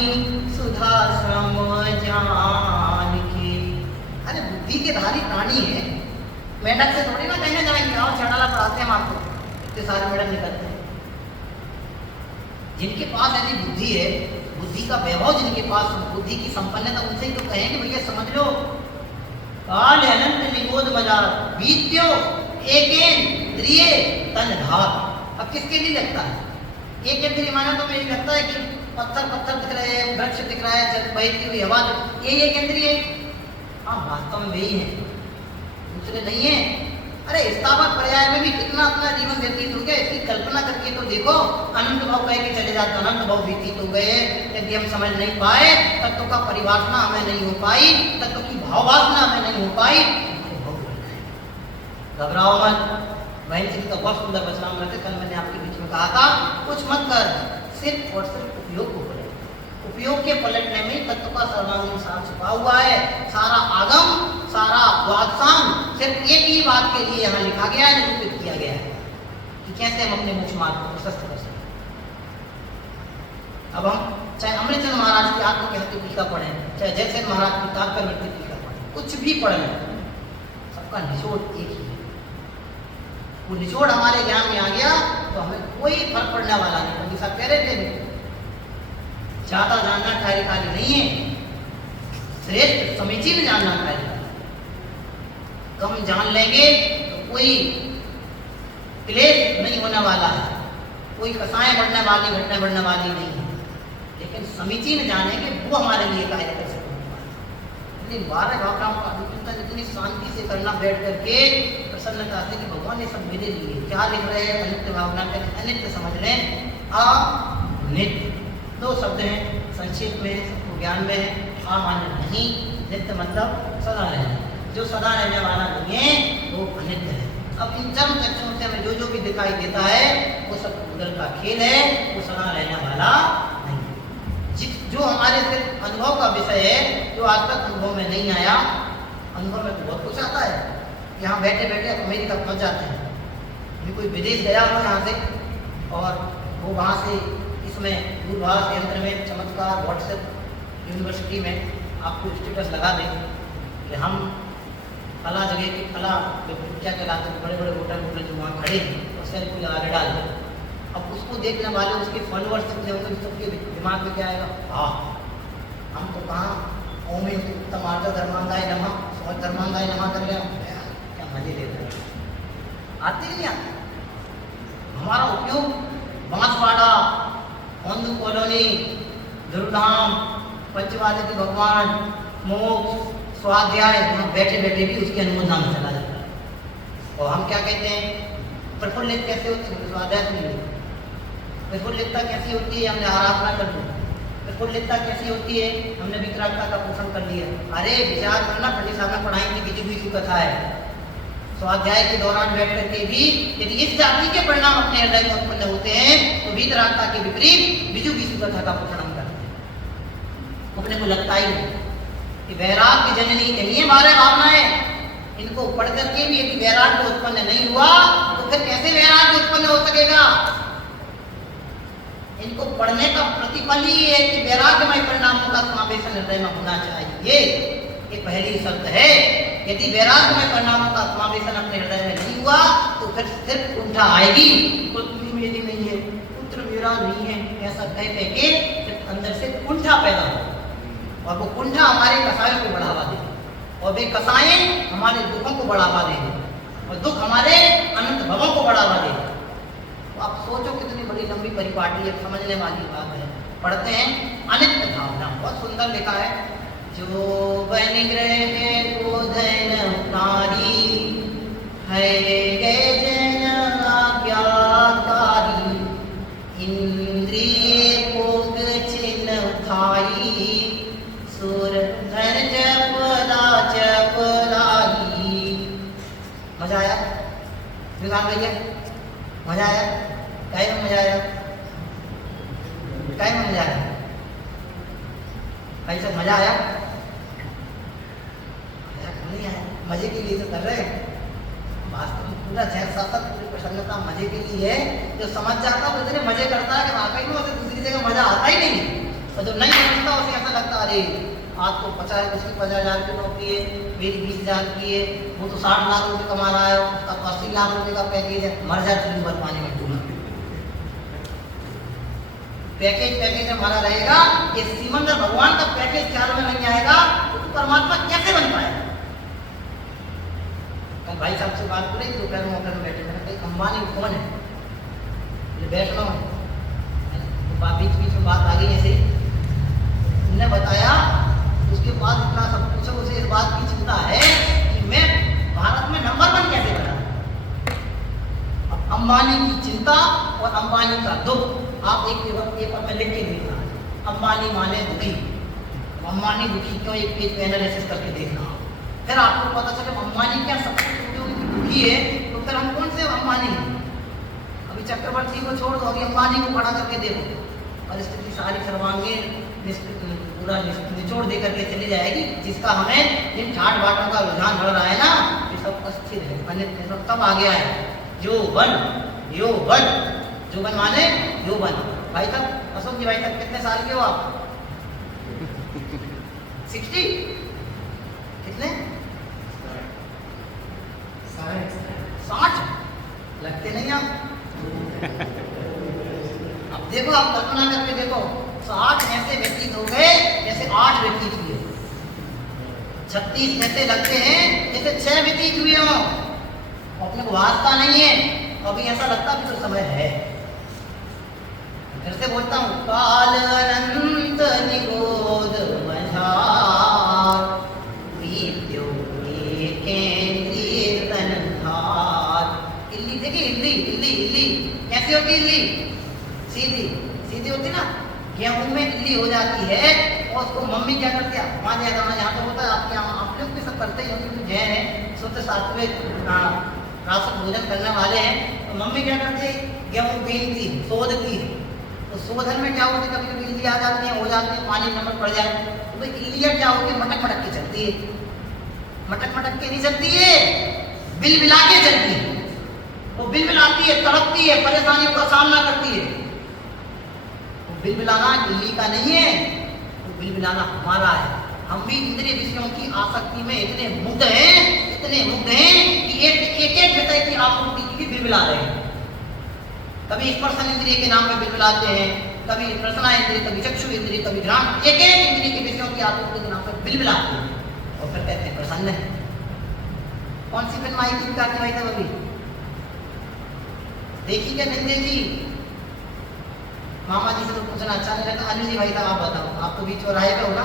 सुधा समजान के। अरे बुद्धि के धारी प्राणी है, मेंढक से थोड़ी ना कहने जाएंगे आओ चढ़ाला पढ़ाते हैं आपको, इतने सारे मेंढक निकलते हैं। जिनके पास ऐसी बुद्धि है, बुद्धि का वैभव जिनके पास, बुद्धि की संपन्नता, उनसे ही तो कहेंगे भैया समझ लो काल अनंत निगोद बाजार बीत्यो एकेंद्रिय तन धार। अब किसके लिए लगता है? एक इंद्रिय माना तो मुझे लगता है कि पत्थर पत्थर दिख रहे हैं, वृक्ष दिख रहा है, जल बहती हुई हवा, ये एक इंद्रिय। हाँ वास्तव में वही है, दूसरे नहीं है। अरे स्थावर पर्याय में भी कितना अपना जीवन व्यतीत हो गया, इसकी कल्पना करके तो देखो। अनंत भाव कह के चले जाते, अनंत भाव व्यतीत हो गए। यदि हम समझ नहीं पाए, तत्व का परिभाषना हमें नहीं हो पाई, तत्व की भाववासना हमें नहीं हो पाई, घबराओ मत। महेंद्र जी का बहुत सुंदर वचनामृत रहते, कल मैंने आपके बीच में कहा था कुछ मत कर, सिर्फ और सिर्फ उपयोग को पलट। उपयोग के पलटने में तत्व का सर्वांगीण सार छुपा हुआ है। सारा आगम, सारा वादसांग सिर्फ एक ही बात के लिए यहाँ लिखा गया है, निरूपित किया गया है कि कैसे हम अपने मोक्ष मार्ग को प्रशस्त कर सकते। अब हम चाहे अमृतचंद महाराज की आत्म की हत्या टीका पढ़ें, चाहे जयसेन महाराज की तात्पर्य मृत्यु टीका पढ़ें, कुछ भी पढ़ें, सबका निचोड़ एक ही है। वो निचोड़ हमारे ज्ञान में आ गया तो हमें कोई फर्क पड़ने वाला नहीं। पंडित साहब कह रहे थे ज्यादा जानना कार्यकारी नहीं है, श्रेष्ठ समीचीन जानना कार्यकारी। कम जान लेंगे तो कोई क्लेश नहीं होने वाला है, कोई कसाएं बढ़ने वाली घटना बढ़ने वाली नहीं है। लेकिन समीचीन जानेंगे वो हमारे लिए कार्य कर सकते। 12 भावनाओं का अनुचिंतन इतनी शांति से करना, बैठ करके प्रसन्नता से कि भगवान ये सब मेरे लिए क्या लिख रहे हैं। अनित्य भावना के अनित्य समझ लें, अनित्य 2 शब्द हैं, संक्षेप में सबको ज्ञान में है। अमान्य नहीं, नित्य मतलब सदा रहना, जो सदा रहने वाला नहीं है वो अनित्य है। अब इन चर्म चक्षुओं से हमें जो जो भी दिखाई देता है वो सब कुदरत का खेल है, वो सदा रहने वाला नहीं। जो हमारे सिर्फ अनुभव का विषय है, जो आज तक अनुभव में नहीं आया, अनुभव में तो बहुत कुछ आता है। यहाँ बैठे बैठे अमेरिका पहुँच जाते हैं, भी कोई विदेश गया हो यहाँ से और वो वहाँ से इसमें दूरभाष यंत्र में चमत्कार व्हाट्सएप यूनिवर्सिटी में आपको स्टेटस लगा दें कि हम फला जगह की फला क्या कहलाते हैं बड़े बड़े होटल जो वहाँ खड़े हैं और सेल्फी लगा के डाल दें। अब उसको देखने वाले उसके फॉलोअर्स कितने होंगे, सबके दिमाग में क्या आएगा, हाँ हम तो कहाँ ओम टमाटर धर्मांगाय नमः, सोच धर्मांगाय नमः कर रहे हैं, क्या मजे ले रहे हैं। आते ही नहीं आते। हमारा उपयोग बांसवाड़ा, औंधू कॉलोनी, दुर्धाम, पंचवादी भगवान, मोक्ष, स्वाध्याय, वहाँ बैठे बैठे भी उसकी अनुमोदना में चला जाता है। और हम क्या कहते हैं, प्रफुल्लित कैसे होती है, स्वाध्याय नहीं होती। प्रफुल्लितता कैसी होती है, हमने आराधना कर ली। प्रफुल्लितता कैसी होती है, हमने वितरागता का पोषण कर लिया। अरे विचार करना, पंडित साहब ने पढ़ाई थी, विधि की कथा है। स्वाध्याय के दौरान बैठ करके भी यदि इस जाति के परिणाम अपने हृदय में उत्पन्न होते हैं तो वितरागता के विपरीत विजु की कथा का पोषण हम करते हैं। अपने को लगता ही कि वैराग्य जननी नहीं है 12 भावनाएं, इनको पढ़ करके भी यदि वैराग्य उत्पन्न नहीं हुआ तो फिर कैसे वैराग्य उत्पन्न हो सकेगा। इनको पढ़ने का प्रतिफल ही है कि वैराग्यमय परिणामों का समावेश हृदय में होना चाहिए। ये पहली शर्त है यदि वैराग्य में परिणाम का समावेशन अपने हृदय में नहीं हुआ तो फिर सिर्फ कुंठा आएगी, पुत्री मेरी नहीं है, पुत्र मेरा नहीं है, ऐसा कह के फिर अंदर से कुंठा पैदा हो और वो कुंठा हमारे कसायों को बढ़ावा दे और वे कसाएं हमारे दुखों को बढ़ावा देंगे और दुख हमारे अनंत भवों को बढ़ावा देंगे। तो आप सोचो कितनी बड़ी लंबी परिपाटी है, समझने वाली बात है। पढ़ते हैं अनित्य भावना, बहुत सुंदर लिखा है। जो बन ग्रह को धन नारी है गए जन आज्ञाकारी, इंद्रिय भोग चिन्ह खाई, सुर धन जपला जपलाई। मजा आया विधान भैया? मजा आया? कहीं में मजा आया? कहीं में मजा आया? भाई सब मजा आया? नहीं आया? मजे के लिए तो कर रहे हैं। वास्तव में पूरा जैन शासक पूरी प्रसन्नता मजे के लिए है। जो समझ जाता है वो इतने मजे करता है कि वाकई में उसे दूसरी जगह मजा आता ही नहीं, और जो नहीं समझता उसे ऐसा लगता अरे आज तो 50,000 की नौकरी है, मेरी 20,000 की है, वो तो 60 लाख रुपए कमा रहा है, उसका 80 लाख रुपए का पैकेज है, मर जाए तुम बस पानी में डूबा। पैकेज हमारा रहेगा, ये सिमंदर भगवान का पैकेज ख्याल में नहीं आएगा तो परमात्मा कैसे बन पाएगा? कल भाई साहब से बात करें दोपहर में बैठे, मैंने कहा अंबानी कौन है? बैठ रहा हूँ तो बीच में बात आ गई ऐसे ही, उन्होंने बताया। उसके बाद इतना सब पूछो, उसे इस बात की चिंता है कि मैं भारत में नंबर 1 कैसे बना। अब अंबानी की चिंता और अंबानी का दुख आप एक पेपर में लिख के देखना। अंबानी माने दुखी, अंबानी दुखी क्यों, एक पेज पे एनालिसिस करके देखना, फिर आपको पता चले अंबानी क्या सबसे दुखी है, तो फिर हम कौन से अंबानी हैं? अभी चक्रवर्ती को छोड़ दो, अभी अंबानी को खड़ा करके देखो, परिस्थिति सारी सर्वांगीण पूरा निचोड़ दे करके चली जाएगी। जिसका हमें इन ठाट बाटों का रुझान बढ़ रहा है ना, ये सब अस्थिर है, अनित्य है, तब आ गया है यौवन। यौवन माने यौवन। भाई साहब, अशोक जी भाई साहब कितने साल के हो आप? 60? कितने? 60? लगते नहीं आप। अब देखो, आप कल्पना करके देखो, 60 ऐसे व्यतीत हो गए जैसे 8 व्यतीत हुए, 36 ऐसे लगते हैं जैसे 6 व्यतीत हुए हों, अपने को वास्ता नहीं है, अभी ऐसा लगता है तो समय है। फिर से बोलता हूँ, काल अनंत निगोद मझार, विद्यो केंद्रीय तनधार। इल्ली देखिए, इल्ली कैसी होती है? इल्ली सीधी होती ना, गेहूं में इल्ली हो जाती है और उसको मम्मी क्या करती है, हमारे यहाँ पे होता है, आपके यहाँ आप लोग भी सब करते हैं, क्योंकि जैन है, शुद्ध सात्विक राष्ट्र भोजन करने वाले हैं, तो मम्मी क्या करती है, गेहूं बीनती शोधती है। तो शोधन में क्या होती है, कभी कभी इल्ली आ जाती है, हो जाती है, पानी नमक पड़ जाए, तो भाई इल्लियाँ क्या होती है, मटक के चलती है। मटक के नहीं चलती है, बिल बिला के चलती है। वो बिल बिलाती है, तड़पती है, परेशानियों का सामना करती है। बिल बिलाना इल्ली का नहीं है, तो बिल बिलाना हमारा है। हम भी इंद्रिय विषयों की आसक्ति में इतने मुग्ध हैं कि एक विषय की आपूर्ति के लिए बिल बिला रहे हैं। कभी स्पर्शन इंद्रिय के नाम पे बिल बिलाते हैं, कभी रसना इंद्रिय, कभी चक्षु इंद्रिय, कभी घ्राण, एक इंद्रिय के विषयों की आपूर्ति के नाम पर बिल बिलाते हैं और फिर कहते हैं प्रसन्न है। कौन सी फिल्म आई थी कार्तिक भाई साहब? अभी देखी क्या नहीं देखी? मामा जी से तो पूछना अच्छा नहीं लगता। अनिल जी भाई साहब आप बताओ, आप तो बीच चौराहे पे हो ना,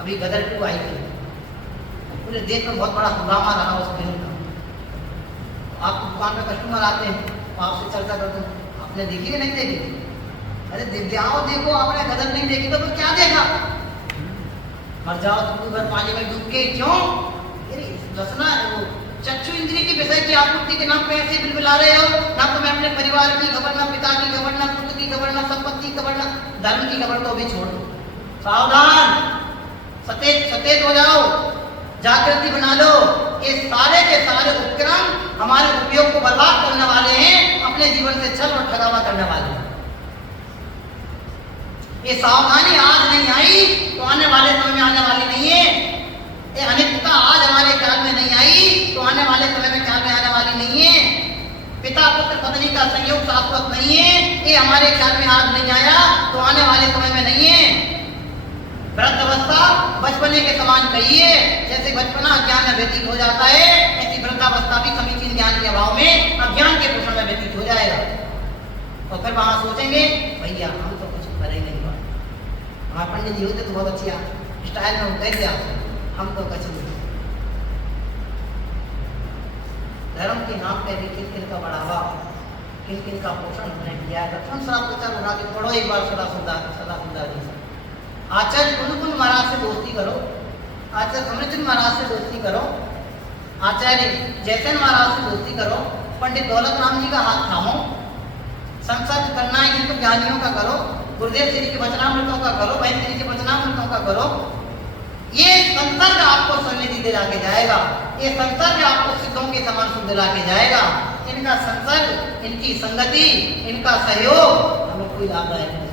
अभी गदर 2 आई थी, पूरे देश में बहुत बड़ा हंगामा रहा उस फिल्म का। आप दुकान पे कस्टमर आते हैं, तो आपसे चर्चा करते हैं, आपने देखी या नहीं देखी? अरे देखो, आपने गदर नहीं देखी तो फिर क्या देखा? मर जाओ तो भर पानी में डूब के, क्यों? रसना वो चक्षु इंद्रिय के विषय की आपूर्ति के नाम पे ऐसे बिलबिला रहे हो। ना तो मैं अपने परिवार की खबर, ना पिता की खबर, ना पुत्र की खबर, ना संपत्ति की खबर, ना धर्म की खबर, तो अभी छोड़ दो। सावधान, सचेत हो जाओ, जागृति बना लो। ये सारे के सारे उपक्रम हमारे उपयोग को बर्बाद करने वाले हैं, अपने जीवन से छल और ठगावा करने वाले हैं। ये सावधानी आज नहीं आई तो आने वाले समय में आने वाली नहीं है। ये अनित्यता आज हमारे ख्याल में नहीं आई तो आने वाले समय में ख्याल में आने वाली नहीं है। पिता पुत्र पत्नी का संयोग शाश्वत नहीं है, ये हमारे ख्याल में आज नहीं आया तो आने वाले समय में नहीं है। वृद्धावस्था बचपने के समान कहिए, जैसे बचपना अज्ञान में व्यतीत हो जाता है, ऐसी वृद्धावस्था भी समीचीन ज्ञान के अभाव में अज्ञान के पोषण में व्यतीत हो जाएगा। और फिर वहां सोचेंगे भैया हम तो कुछ करे नहीं हुआ, हमारे पंडित जी होते तो बहुत अच्छी स्टाइल में कहते आपसे, हम तो कुछ नहीं। धर्म के नाम पे भी किन किन का बढ़ावा, किन किन का पोषण उन्होंने किया है। लक्ष्मण श्राप विचार बना के पढ़ो एक बार सदा सुंदर जी से। आचार्य कुलकुल महाराज से दोस्ती करो, आचार्य समृचंद महाराज से दोस्ती करो, आचार्य जयसेन महाराज से दोस्ती करो, पंडित दौलत राम जी का हाथ थामो, संसर्ग करना है जिनको ज्ञानियों का करो, गुरुदेव श्री के वचनामृतों का करो, बहन श्री के वचनामृतों का करो। ये संसर्ग आपको सन्निधि दिला के जाएगा, ये संसर्ग आपको सिद्धों के समान शुद्ध दिला के जाएगा। इनका संसर्ग, इनकी संगति, इनका सहयोग हमें कोई लाभदायक नहीं है।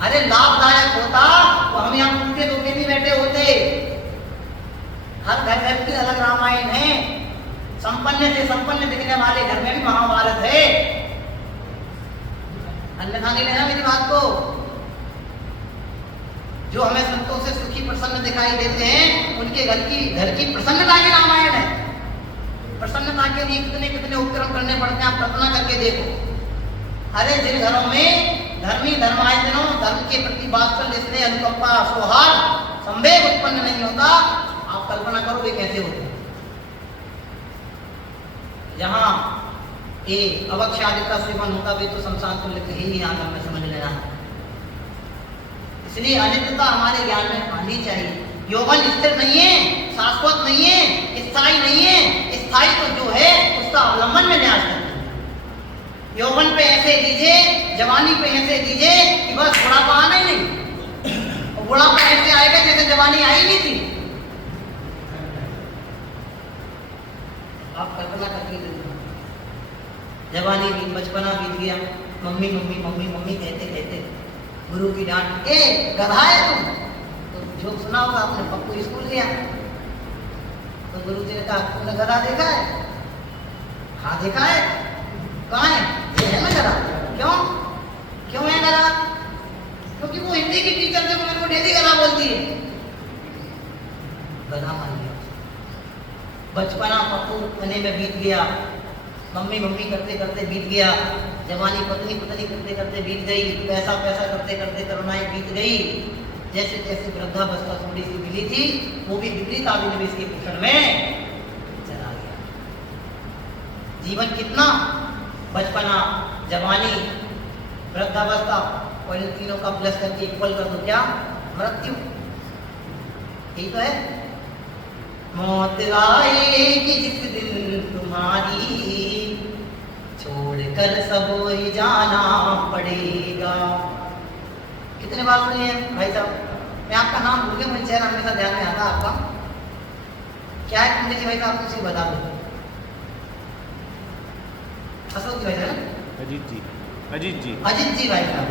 अरे लाभदायक होता तो हम यहाँ भूखे धोखे नहीं बैठे होते। हर घर घर की अलग रामायण है, संपन्न से संपन्न दिखने वाले घर में भी महाभारत है। अन्यथा नहीं लेना मेरी बात को। जो हमें संतों से सुखी प्रसन्न दिखाई देते हैं उनके घर की प्रसन्नता की रामायण है। प्रसन्नता के लिए कितने कितने उपक्रम करने पड़ते हैं, आप कल्पना करके देखो। अरे जिन घरों में धर्मी धर्मायतनों धर्म के प्रति वात्सल्य स्नेह अनुकंपा सौहार्द संवेग उत्पन्न नहीं होता, आप कल्पना करो वे कैसे होते हैं। जहां ये अवक्षादित का सेवन होता भी तो शमशान को लिख ही यहाँ में समझ लेना। इसलिए अनित्यता हमारे ज्ञान में आनी चाहिए। यौवन स्थिर नहीं है, शाश्वत नहीं है, स्थायी नहीं है। स्थायी तो जो है उसका अवलंबन में न्यास करना है। यौवन पे ऐसे दीजिए, जवानी पे ऐसे दीजिए कि बस बुढ़ापा आना ही नहीं, और बुढ़ापा ऐसे आएगा जैसे जवानी आई नहीं थी। आप कल्पना करके देखिए, जवानी भी बचपना बीत गया, मम्मी मम्मी मम्मी मम्मी कहते कहते गुरु की डांट, ए गधा है तुम, तो जो सुना होगा आपने, पप्पू स्कूल गया तो गुरु जी ने कहा तुमने गधा देखा है? हाँ देखा है। कहाँ है? ये है ना गधा। क्यों क्यों है गधा? क्योंकि वो हिंदी की टीचर जो मेरे को डेली गधा बोलती है। गधा मान गया। बचपना पप्पू बने में बीत गया, मम्मी मम्मी करते करते बीत गया, जवानी पत्नी पत्नी करते करते बीत गई, पैसा पैसा करते करते करुणाएं बीत गई। जैसे जैसे वृद्धावस्था थोड़ी सी मिली थी, वो भी विपरीत अभिनिवेश के पोषण में चला गया। जीवन कितना, बचपना, जवानी, वृद्धावस्था, और इन तीनों का प्लस करके इक्वल कर दो क्या? मृत्यु। यही तो है। मौत आएगी जिस दिन तुम्हारी, छोड़कर सब ही जाना पड़ेगा। कितने बार सुनिए भाई साहब? मैं आपका नाम भूल गया, मुझे चेहरा हमेशा ध्यान में आता आपका क्या है? पंडित जी भाई साहब कुछ बता दो। अशोक जी भाई साहब, अजीत जी, अजीत जी, अजीत जी भाई साहब।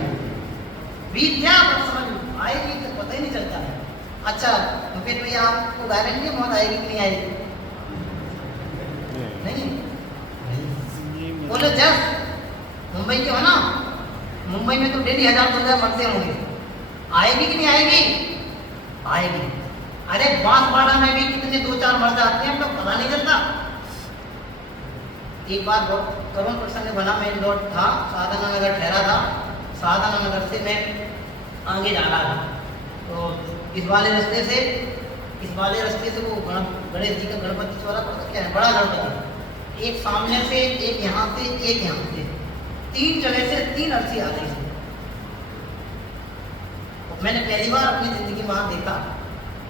विद्या पर समझ आएगी तो पता ही नहीं चलता है। अच्छा तो फिर भैया आपको गारंटी है मौत आएगी कि नहीं आएगी? नहीं बोलो। जब मुंबई के हो ना, मुंबई में तो डेली 1000-2000 मरते होंगे, आएगी कि नहीं आएगी? आएगी। अरे बांसवाड़ा में भी कितने 2-4 मर जाते हैं तो पता नहीं चलता। एक बार करुण प्रसंग बना, मैं इंदौर था, साधना नगर ठहरा था। साधना नगर से मैं आगे जा रहा था, तो इस वाले रास्ते से वो गणेश जी का गणपति वाला पड़ता क्या है, बड़ा गणपति, एक सामने से, एक यहाँ से, एक यहाँ से, 3 जगह से 3 अर्सी आ गई। मैंने पहली बार अपनी जिंदगी में वहां देखा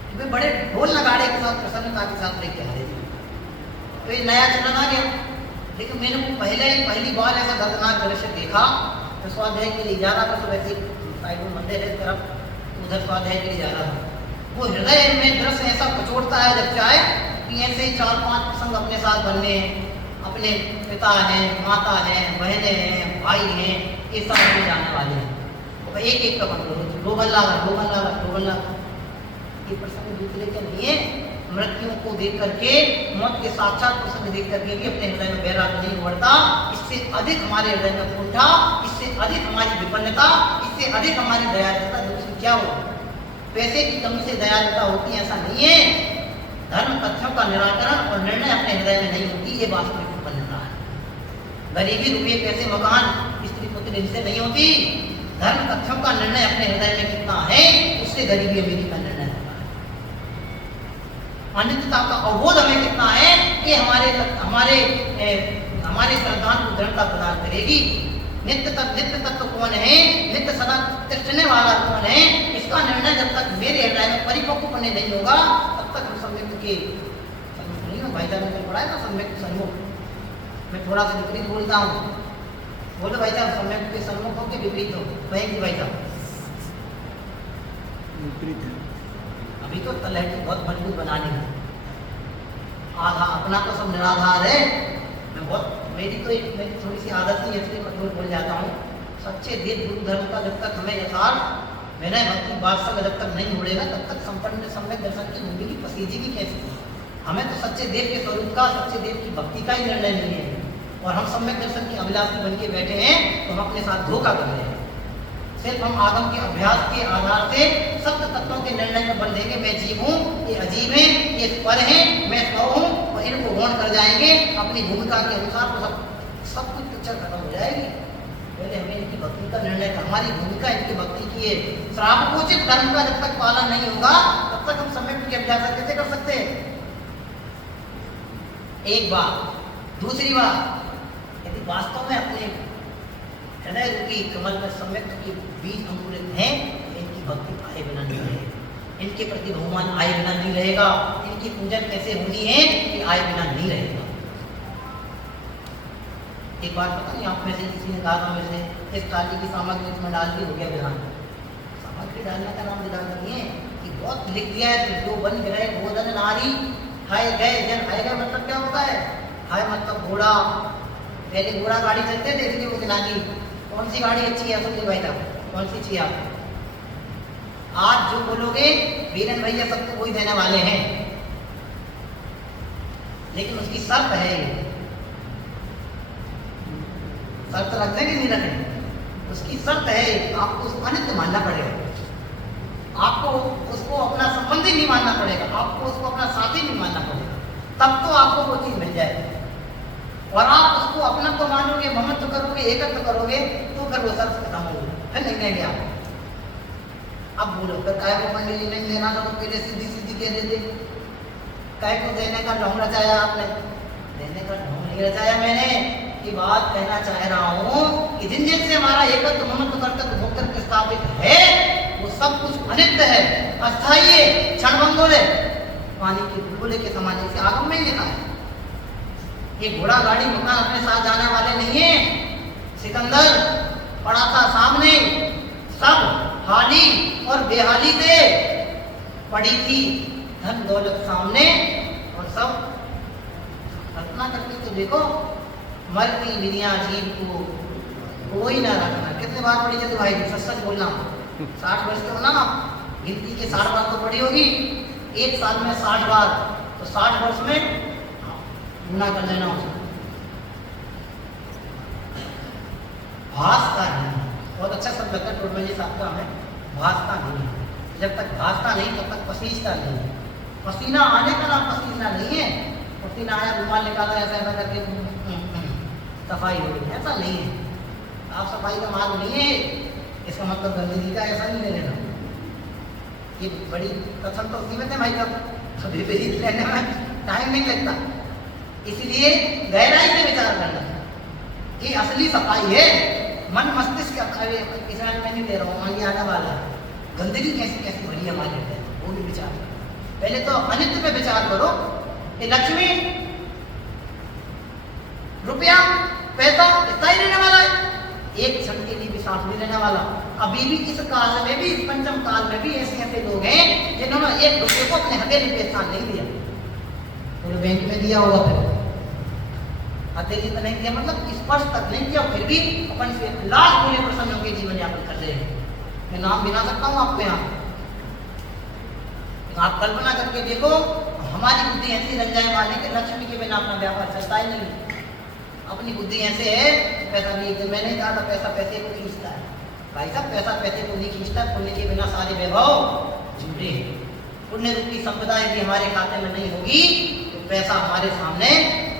कि वे बड़े ढोल नगाड़े के साथ प्रसन्नता के साथ लेके आ रहे थे। तो ये नया चलन आ गया, लेकिन मैंने पहली बार ऐसा दर्दनाक दृश्य देखा। तो स्वाध्याय के लिए जा रहा था, तो वैसे साइड में मंदिर है तरफ, उधर स्वाध्याय के लिए जा रहा था। वो हृदय में दृश्य ऐसा पछोड़ता है जब चाहे कि ऐसे 4-5 प्रसंग अपने साथ बनने हैं। अपने पिता हैं, माता हैं, बहनें हैं, भाई हैं, ये सब आगे जाने वाले हैं। तो एक एक का बन लो, रोगन लागा। ये प्रसंग दूसरे के नहीं है, मृत्यु को देख करके, मौत के साक्षात प्रसंग देख करके भी अपने हृदय में वैराग्य नहीं उमड़ता। इससे अधिक हमारे हृदय में कुंठा, इससे अधिक हमारी विपन्नता, इससे अधिक हमारी दयालुता दूसरी क्या हो। पैसे की कमी से दयालुता होती है ऐसा नहीं है। धर्म तथ्यों का निराकरण और निर्णय अपने हृदय में नहीं होती, ये वास्तविक विपन्नता है। गरीबी, रुपये, पैसे, मकान, स्त्री पुत्र इनसे नहीं होती। धर्म तथ्यों का निर्णय अपने हृदय में कितना है, उससे गरीबी अमीरी का निर्णय होता है। अनित्यता का अवबोध हमें कितना है, ये हमारे श्रद्धान को दृढ़ता प्रदान करेगी। नित्य तत्व कौन है, नित्य सदा तिष्ठने वाला कौन है, इसका निर्णय जब तक मेरे हृदय में परिपक्व होने नहीं होगा, तब तक हम सम्यक के सन्मुख नहीं हो। भाई साहब ने पढ़ा है ना सम्यक सन्मुख। मैं थोड़ा सा विपरीत बोलता हूँ, बोलो भाई साहब, सम्यक के सन्मुख हो के विपरीत हो, कहेंगे भाई साहब विपरीत है। अभी तो तलहटी बहुत मजबूत बनानी है। आधा अपना तो सब निराधार है। मेरी थोड़ी सी आदत ही है, इसलिए कठोर बोल जाता हूँ। सच्चे देव गुरु धर्म का जब तक हमें यथार्थ विनय भक्ति वात्सल्य जब तक नहीं उड़ेगा, तब तक संपन्न सम्यक दर्शन की जिंदगी पसीजेगी कैसे। हमें तो सच्चे देव के स्वरूप का, सच्चे देव की भक्ति का ही निर्णय नहीं है, और हम सम्यक दर्शन की अभिलाषी बन के बैठे हैं, तो हम अपने साथ धोखा कर रहे हैं। सिर्फ हम आगम के अभ्यास के आधार से सत्य तत्वों के निर्णय में बन देंगे, मैं जीव हूँ, ये अजीब है, ये पर है, मैं स्व हूँ, और इनको गौण कर जाएंगे अपनी भूमिका के अनुसार, तो सब कुछ पिक्चर खत्म हो जाएगी। पहले हमें इनकी भक्ति का निर्णय कर, हमारी भूमिका इनकी भक्ति की है। श्रावकोचित धर्म का जब तक पालन नहीं होगा, तब तक हम सम्यक की अभ्यास कैसे कर सकते हैं। एक बात। दूसरी बात, यदि वास्तव में अपने हृदय रूपी कमल में सम्यक के बीज अंकुरित हैं, इनकी भक्ति आए बिना नहीं रहेगा, इनके प्रति बहुमान आए बिना नहीं रहेगा, इनकी पूजन कैसे होनी है कि आए बिना नहीं रहेगा। एक बात पता नहीं आप में से किसी ने कहा था, में से इस थाली की सामग्री इसमें डाल दी, हो गया विधान। सामग्री डालने का नाम विधान नहीं है कि बहुत लिख दिया है, जो बन गए गोधन नारी हाय गए जन। हाय गए मतलब क्या होता है, हाय मतलब घोड़ा। पहले घोड़ा गाड़ी चलते थे, इसलिए वो दिलानी। कौन सी गाड़ी अच्छी है, सुनिए भाई साहब, कौन सी चाहिए आपको। आज जो बोलोगे वीरन भैया सबको वही देने वाले हैं, लेकिन उसकी शर्त है, शर्त रखने की नहीं रखने, उसकी शर्त है, आपको उसको अनित्य मानना पड़ेगा, आपको उसको अपना संबंधी नहीं मानना पड़ेगा, आपको उसको अपना साथी नहीं मानना पड़ेगा, तब तो आपको वो चीज मिल जाएगी। और आप उसको अपना तो मानोगे, ममत्व करोगे, एकत्र करोगे, तो फिर वो शर्त खत्म होगी, फिर नहीं देंगे आप। अब बोलो फिर काय को पंडित जी नहीं देना था, तो पहले सीधी सीधी कह देते। काय को देने का ढोंग रचाया आपने, देने का ढोंग नहीं रचाया मैंने। की बात कहना चाह रहा हूँ कि जिन जिनसे हमारा एकत्व ममत्व कर्तव्य भोक्तव्य स्थापित है, वो सब कुछ अनित्य है, अस्थायी है, क्षणभंगुर है, पानी के बुलबुले के समान। इसे आगम में लिखा है। ये घोड़ा गाड़ी मकान अपने साथ जाने वाले नहीं है। सिकंदर पड़ा था सामने, सब हाली और बेहाली थे, पड़ी थी धन दौलत सामने, और सब कल्पना करके तो देखो, मरती विधियां जीव को कोई ना रखना। कितने बार पढ़ी चलते भाई, सच सच बोलना। 60 वर्ष के हो ना, गिनती के 60 बार तो पढ़ी होगी, एक साल में 60 बार, तो 60 वर्ष में गुना कर लेना हो। भासता नहीं, बहुत अच्छा शब्द लगता है टोटमल जी साहब का हमें, भासता नहीं। जब तक भासता नहीं तब तक पसीजता नहीं। पसीना आने का नाम पसीना नहीं है। पसीना आया, रुमाल निकाला, ऐसा ऐसा करके सफाई हो गई, ऐसा नहीं है। साफ सफाई का मार्ग नहीं है, इसका मतलब गंदगी का ऐसा नहीं ले लेना। ये बड़ी कथन तो सीमित है भाई साहब, कभी भी लेने में टाइम नहीं लगता। इसलिए गहराई से विचार करना कि असली सफाई है मन मस्तिष्क। इसराइल में नहीं दे रहा हूँ, आगे आने वाला है। गंदगी कैसी कैसी भरी हमारे अंदर, वो भी विचार करो। पहले तो अनित्य पे विचार करो कि लक्ष्मी, रुपया, पैसा स्थायी रहने वाला है, एक क्षण के लिए भी साथ नहीं रहने वाला। अभी भी इस काल में भी, इस पंचम काल में भी ऐसे ऐसे लोग हैं जिन्होंने एक रुपये को अपने हथेली पे स्थान नहीं दिया। पूरे बैंक में दिया होगा, फिर हथेली तो नहीं दिया, मतलब स्पर्श तक नहीं किया, फिर भी अपन से लाख पूरे प्रसन्नों के जीवन यापन कर रहे हैं। मैं नाम गिना सकता हूँ आपको यहाँ, आप कल्पना करके देखो, हमारी बुद्धि ऐसी रंग जाए माने कि लक्ष्मी के बिना अपना व्यापार चलता ही नहीं। अपनी बुद्धि ऐसे है, पैसा नहीं, मैंने कहा था पैसा पैसे को खींचता है। भाई साहब पैसा पैसे को नहीं खींचता, पुण्य के बिना सारे वैभव झूठे हैं। पुण्य रूपी संपदा यदि हमारे खाते में नहीं होगी तो पैसा हमारे सामने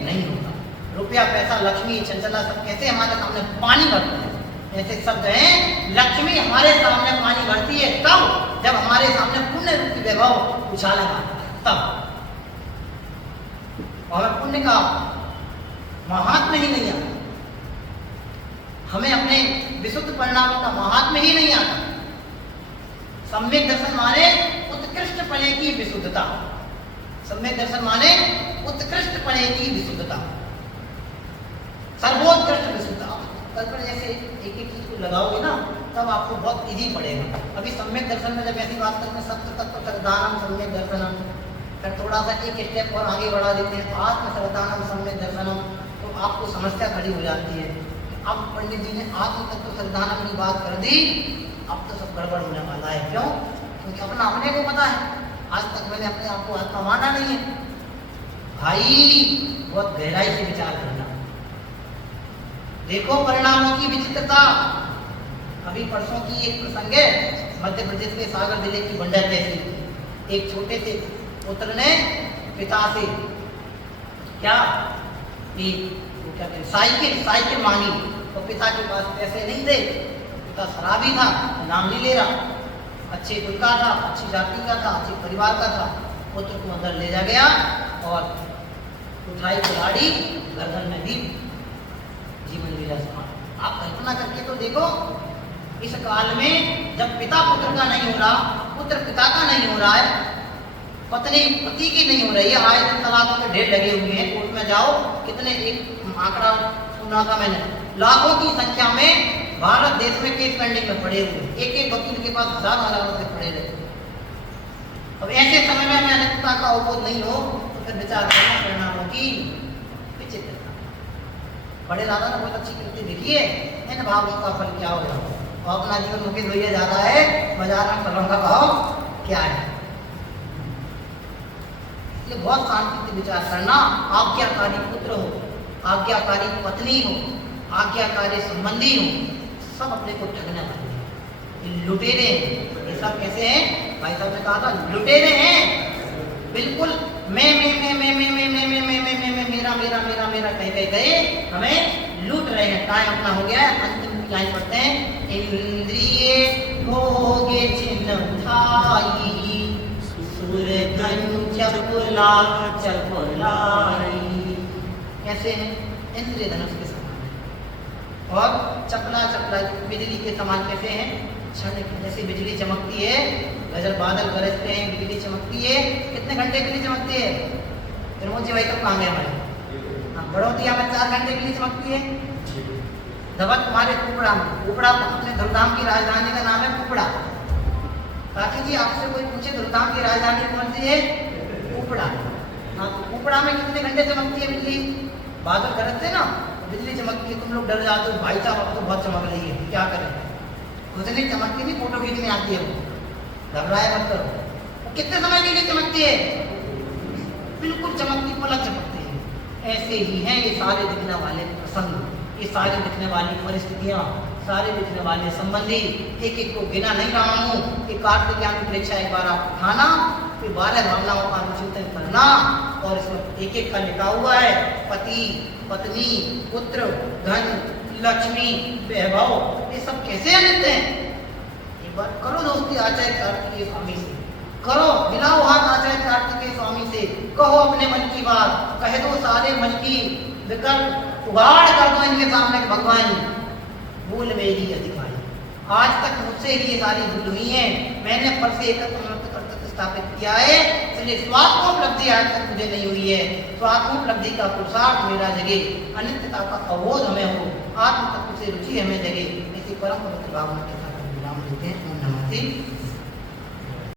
नहीं होगा। रुपया पैसा लक्ष्मी चंचला सब कैसे हमारे सामने पानी भरते हैं, ऐसे शब्द हैं। लक्ष्मी हमारे सामने पानी भरती है तब जब हमारे सामने पुण्य रूपी वैभव उछाला जाता है, तब। और पुण्य का महात्म्य ही नहीं आता, हमें अपने विशुद्ध परिणामों का महात्म्य ही नहीं आता। सम्यक दर्शन माने उत्कृष्ट पने की विशुद्धता। सम्यक दर्शन माने उत्कृष्ट पने की विशुद्धता, सर्वोत्कृष्ट विशुद्धता। कल्पना जैसे एक एक चीज को लगाओगे ना तब आपको बहुत इजी पड़ेगा। अभी सम्यक दर्शन में जब ऐसी बात करते हैं सत्य तत्व श्रद्धानम सम्यक दर्शनम, फिर थोड़ा सा एक स्टेप और आगे बढ़ा देते हैं आत्म श्रद्धानम सम्यक दर्शनम, तो आपको समस्या खड़ी हो जाती है। अब पंडित जी ने आत्म तत्व श्रद्धानम की बात कर दी, अब तो सब गड़बड़ होने वाला है। क्यों? क्योंकि अपना अपने को पता है, आज तक मैंने अपने आप को आत्मा माना नहीं है। भाई बहुत गहराई से विचार करना, देखो परिणामों की विचित्रता। अभी परसों की एक प्रसंग है, मध्य प्रदेश के सागर जिले की बंडर तहसील। एक छोटे से पुत्र ने पिता से क्या क्या कहते साइकिल मांगी, तो पिता के पास पैसे नहीं थे। पिता शराबी था, नाम नहीं ले रहा, अच्छे कुल का था, अच्छी जाति का था, अच्छे परिवार का था। पुत्र को अंदर ले जा गया और उठाई कुल्हाड़ी, गर्दन में दी, जीवन लीला समाप्त। आप कल्पना करके तो देखो, इस काल में जब पिता पुत्र का नहीं हो रहा, पुत्र पिता का नहीं हो रहा है, पत्नी पति की नहीं हो रही है, आए दिन तलाकों के ढेर लगे हुए हैं। कोर्ट में जाओ, कितने एक आंकड़ा सुना था मैंने, लाखों की संख्या में भारत देश में केस पेंडिंग में पड़े हुए, एक एक वकील के पास हजार रुपए पड़े रहते। अब ऐसे समय में अनित्यता का अवबोध नहीं हो तो फिर विचार करना परिणामों की विचित्रता। बड़े दादा ने बहुत अच्छी कृति लिखी है, इन भावों का फल क्या होगा। और अपना जीवन मुकेश भैया जाता है, बाजार में फलों का भाव क्या है। इसलिए बहुत शांति से विचार करना। आज्ञाकारी पुत्र हो, आज्ञाकारी पत्नी हो, आज्ञाकारी संबंधी हो, सब अपने को ठगने वाले हैं, लुटेरे हैं। ये सब कैसे हैं? भाई साहब ने कहा था लुटेरे हैं। बिल्कुल मैं मेरा कहे हमें लूट रहे हैं। टाइम अपना हो गया है, अंतिम लाइन पढ़ते हैं। इंद्रिय भोगे चिन्ह ठाई, सुर धन चपला चपलाई। कैसे हैं? इंद्रिय धनुष के समान और चपला चपला बिजली के समान। कैसे हैं? क्षण जैसे बिजली चमकती है, गजर बादल गरजते हैं, बिजली चमकती है। कितने घंटे के लिए चमकती है? फिर मुझे वही तो काम है हमारे बढ़ोतिया में 4 घंटे के लिए चमकती है। धवल तुम्हारे कुपड़ा में, कुपड़ा अपने धुलधाम की राजधानी का नाम है कुपड़ा। ताकि जी आपसे कोई पूछे धुलधाम की राजधानी कौन सी है? कुपड़ा। हाँ, कुपड़ा में कितने घंटे चमकती है बिजली? बादल गरजते ना, बिजली चमकती है, तुम लोग डर जाते हो, भाई साहब अब तो बहुत चमक रही है, क्या करें? कुछ नहीं चमकती, नहीं फोटो खींचने आती है वो, घबराए मत करो। कितने समय के लिए चमकती है? बिल्कुल चमकती, पलक चमकती है। ऐसे ही हैं ये सारे दिखने वाले प्रसंग, ये सारे दिखने वाली परिस्थितियाँ, सारे दिखने वाले संबंधी। एक एक को गिना नहीं रहा हूँ। एक कार्तिक ज्ञान की परीक्षा एक बार आप उठाना, फिर 12 भावनाओं का अनुचिंतन करना, और इसमें एक एक का लिखा हुआ है। पति, पत्नी, पुत्र, धन, लक्ष्मी, वैभव, ये सब कैसे अनित्य हैं? एक बार करो दोस्ती आचार्य कार्तिकेय स्वामी से, करो, मिलाओ हाथ आचार्य कार्तिकेय स्वामी से, कहो अपने मन की बात, कह दो सारे मन की विकल्प, उगाड़ कर दो इनके सामने भगवान, भूल मेरी अधिकारी। आज तक मुझसे ही ये सारी भूल हुई है, मैंने पर से एकत्र स्थापित किया है, इसलिए स्वात्मोपलब्धि आज तक मुझे नहीं हुई है। स्वात्मोपलब्धि का पुरुषार्थ मेरा जगे, अनित्यता का अवबोध हमें हो, आत्म तत्व से रुचि हमें जगे। इसी परम पवित्र भावना के साथ विराम देते हैं। ओम नमः शिवाय।